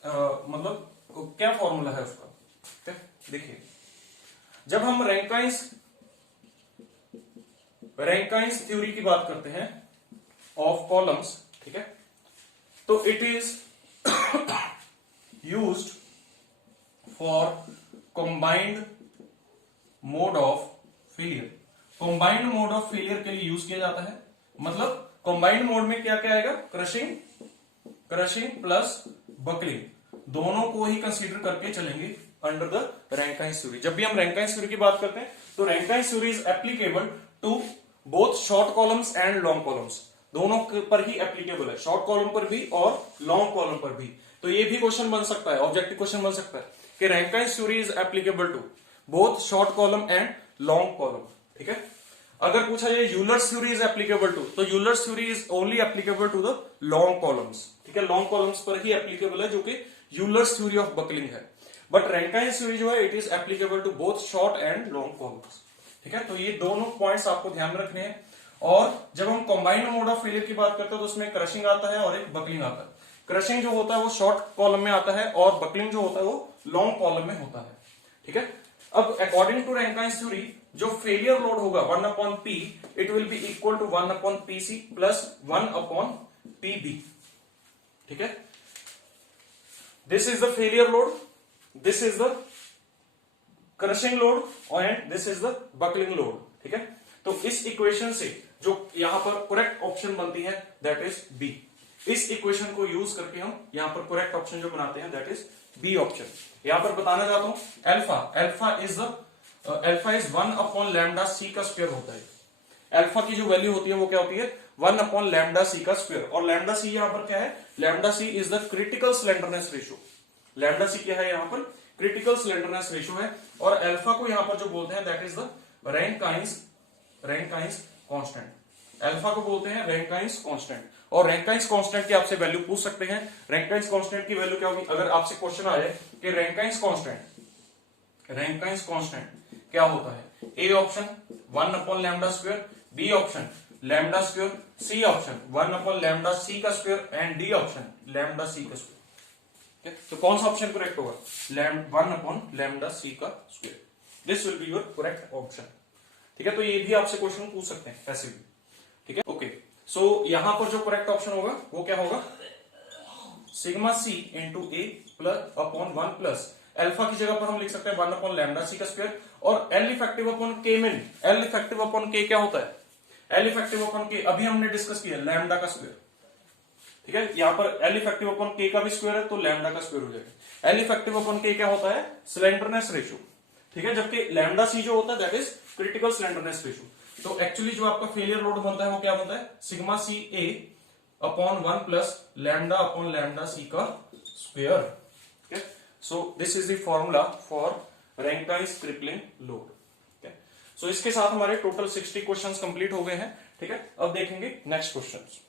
मतलब क्या फॉर्मूला है उसका। ठीक है, देखिए जब हम रैंकाइंस थ्योरी की बात करते हैं ऑफ कॉलम्स, ठीक है, तो it is used for combined mode of failure. Combined mode of failure के लिए यूज किया जाता है, मतलब कंबाइंड मोड में क्या क्या आएगा, क्रशिंग प्लस बकलिंग, दोनों को ही कंसीडर करके चलेंगे अंडर द रैंकाइन्स थ्योरी। जब भी हम रैंकाइन्स थ्योरी की बात करते हैं तो Rankine's theory is applicable to both short columns and long columns, दोनों पर ही एप्लीकेबल है, शॉर्ट कॉलम पर भी और लॉन्ग कॉलम पर भी। तो ये भी क्वेश्चन बन सकता है, ऑब्जेक्टिव क्वेश्चन बन सकता है कि Rankine's theory is applicable to both short column and long column. ठीक है, अगर पूछा जाए Euler's theory is applicable to, तो Euler's theory is only applicable to the long columns. ठीक है, लॉन्ग कॉलम्स पर ही एप्लीकेबल है, जो कि यूलर्स थ्योरी ऑफ बकलिंग है। बट रैंकाइन्स थ्योरी जो है it is applicable to both short and long columns. ठीक है, तो ये दोनों पॉइंट्स आपको ध्यान में रखने हैं। और जब हम कंबाइंड मोड ऑफ फेलियर की बात करते हैं तो उसमें क्रशिंग आता है और एक बकलिंग आता है। क्रशिंग जो होता है वो शॉर्ट कॉलम में आता है और बकलिंग जो होता है वो लॉन्ग कॉलम में होता है। ठीक है, अब अकॉर्डिंग टू रैंकाइन्स थ्योरी जो फेलियर लोड होगा 1/P it will be equal to 1/PC plus 1/PB। ठीक है, this is the failure load, this is the crushing load and this is the buckling load. ठीक है, तो इस इक्वेशन से जो यहां पर करेक्ट ऑप्शन बनती है दैट इज बी। इस इक्वेशन को यूज करके हम यहां पर करेक्ट ऑप्शन जो बनाते हैं दैट इज बी ऑप्शन। यहां पर बताना चाहता हूं अल्फा इज 1/λc का स्क्वायर होता है। अल्फा की जो वैल्यू होती है वो क्या होती है 1/λc का स्क्वायर। और लैम्डा सी यहां पर क्या है, lambda C is the critical slenderness ratio. Lambda C क्या है यहां पर, क्रिटिकल स्लेंडरनेस रेशियो है। और अल्फा को यहां पर जो बोलते हैं that is the Rankine's constant. Alpha को बोलते हैं रैंकाइन्स कांस्टेंट। और रैंकाइन्स कांस्टेंट की आपसे वैल्यू पूछ सकते हैं। रैंकाइन्स कांस्टेंट की वैल्यू क्या होगी, अगर आपसे क्वेश्चन आ जाए कि रैंकाइन्स कांस्टेंट क्या होता है, ए option 1/λ², B option λ², C option 1/λc का square and D option λc का स्क्वायर। तो कौन सा ऑप्शन करेक्ट होगा, 1/λc का square. This will be your correct option. ठीक है, तो ये भी आपसे क्वेश्चन पूछ सकते हैं ऐसे भी। ठीक है, ओके। सो यहां पर जो करेक्ट ऑप्शन होगा वो क्या होगा, सिग्मा सी इंटू ए प्लस अपॉन 1 प्लस अल्फा की जगह पर हम लिख सकते हैं 1/λc का स्क्वायर और एल इफेक्टिव अपॉन के मिन। एल इफेक्टिव अपॉन के क्या होता है, एल इफेक्टिव अपॉन के अभी हमने डिस्कस किया लैम्डा का स्क्वायर। ठीक है, यहां पर एल इफेक्टिव अपॉन के का भी स्क्वायर है तो लैम्डा का स्क्वायर हो जाएगा। एल इफेक्टिव अपॉन के क्या होता है, स्लेंडरनेस रेशियो। ठीक है, जबकि लैम्डा सी जो होता है that is critical slenderness ratio. तो एक्चुअली जो आपका फेलियर लोड बनता है वो क्या बनता है, sigma C A upon 1 plus lambda upon lambda C का square. So this is the formula for Rankine's crippling load. So इसके साथ हमारे टोटल 60 क्वेश्चंस कंप्लीट हो गए हैं। ठीक है, अब देखेंगे नेक्स्ट क्वेश्चंस।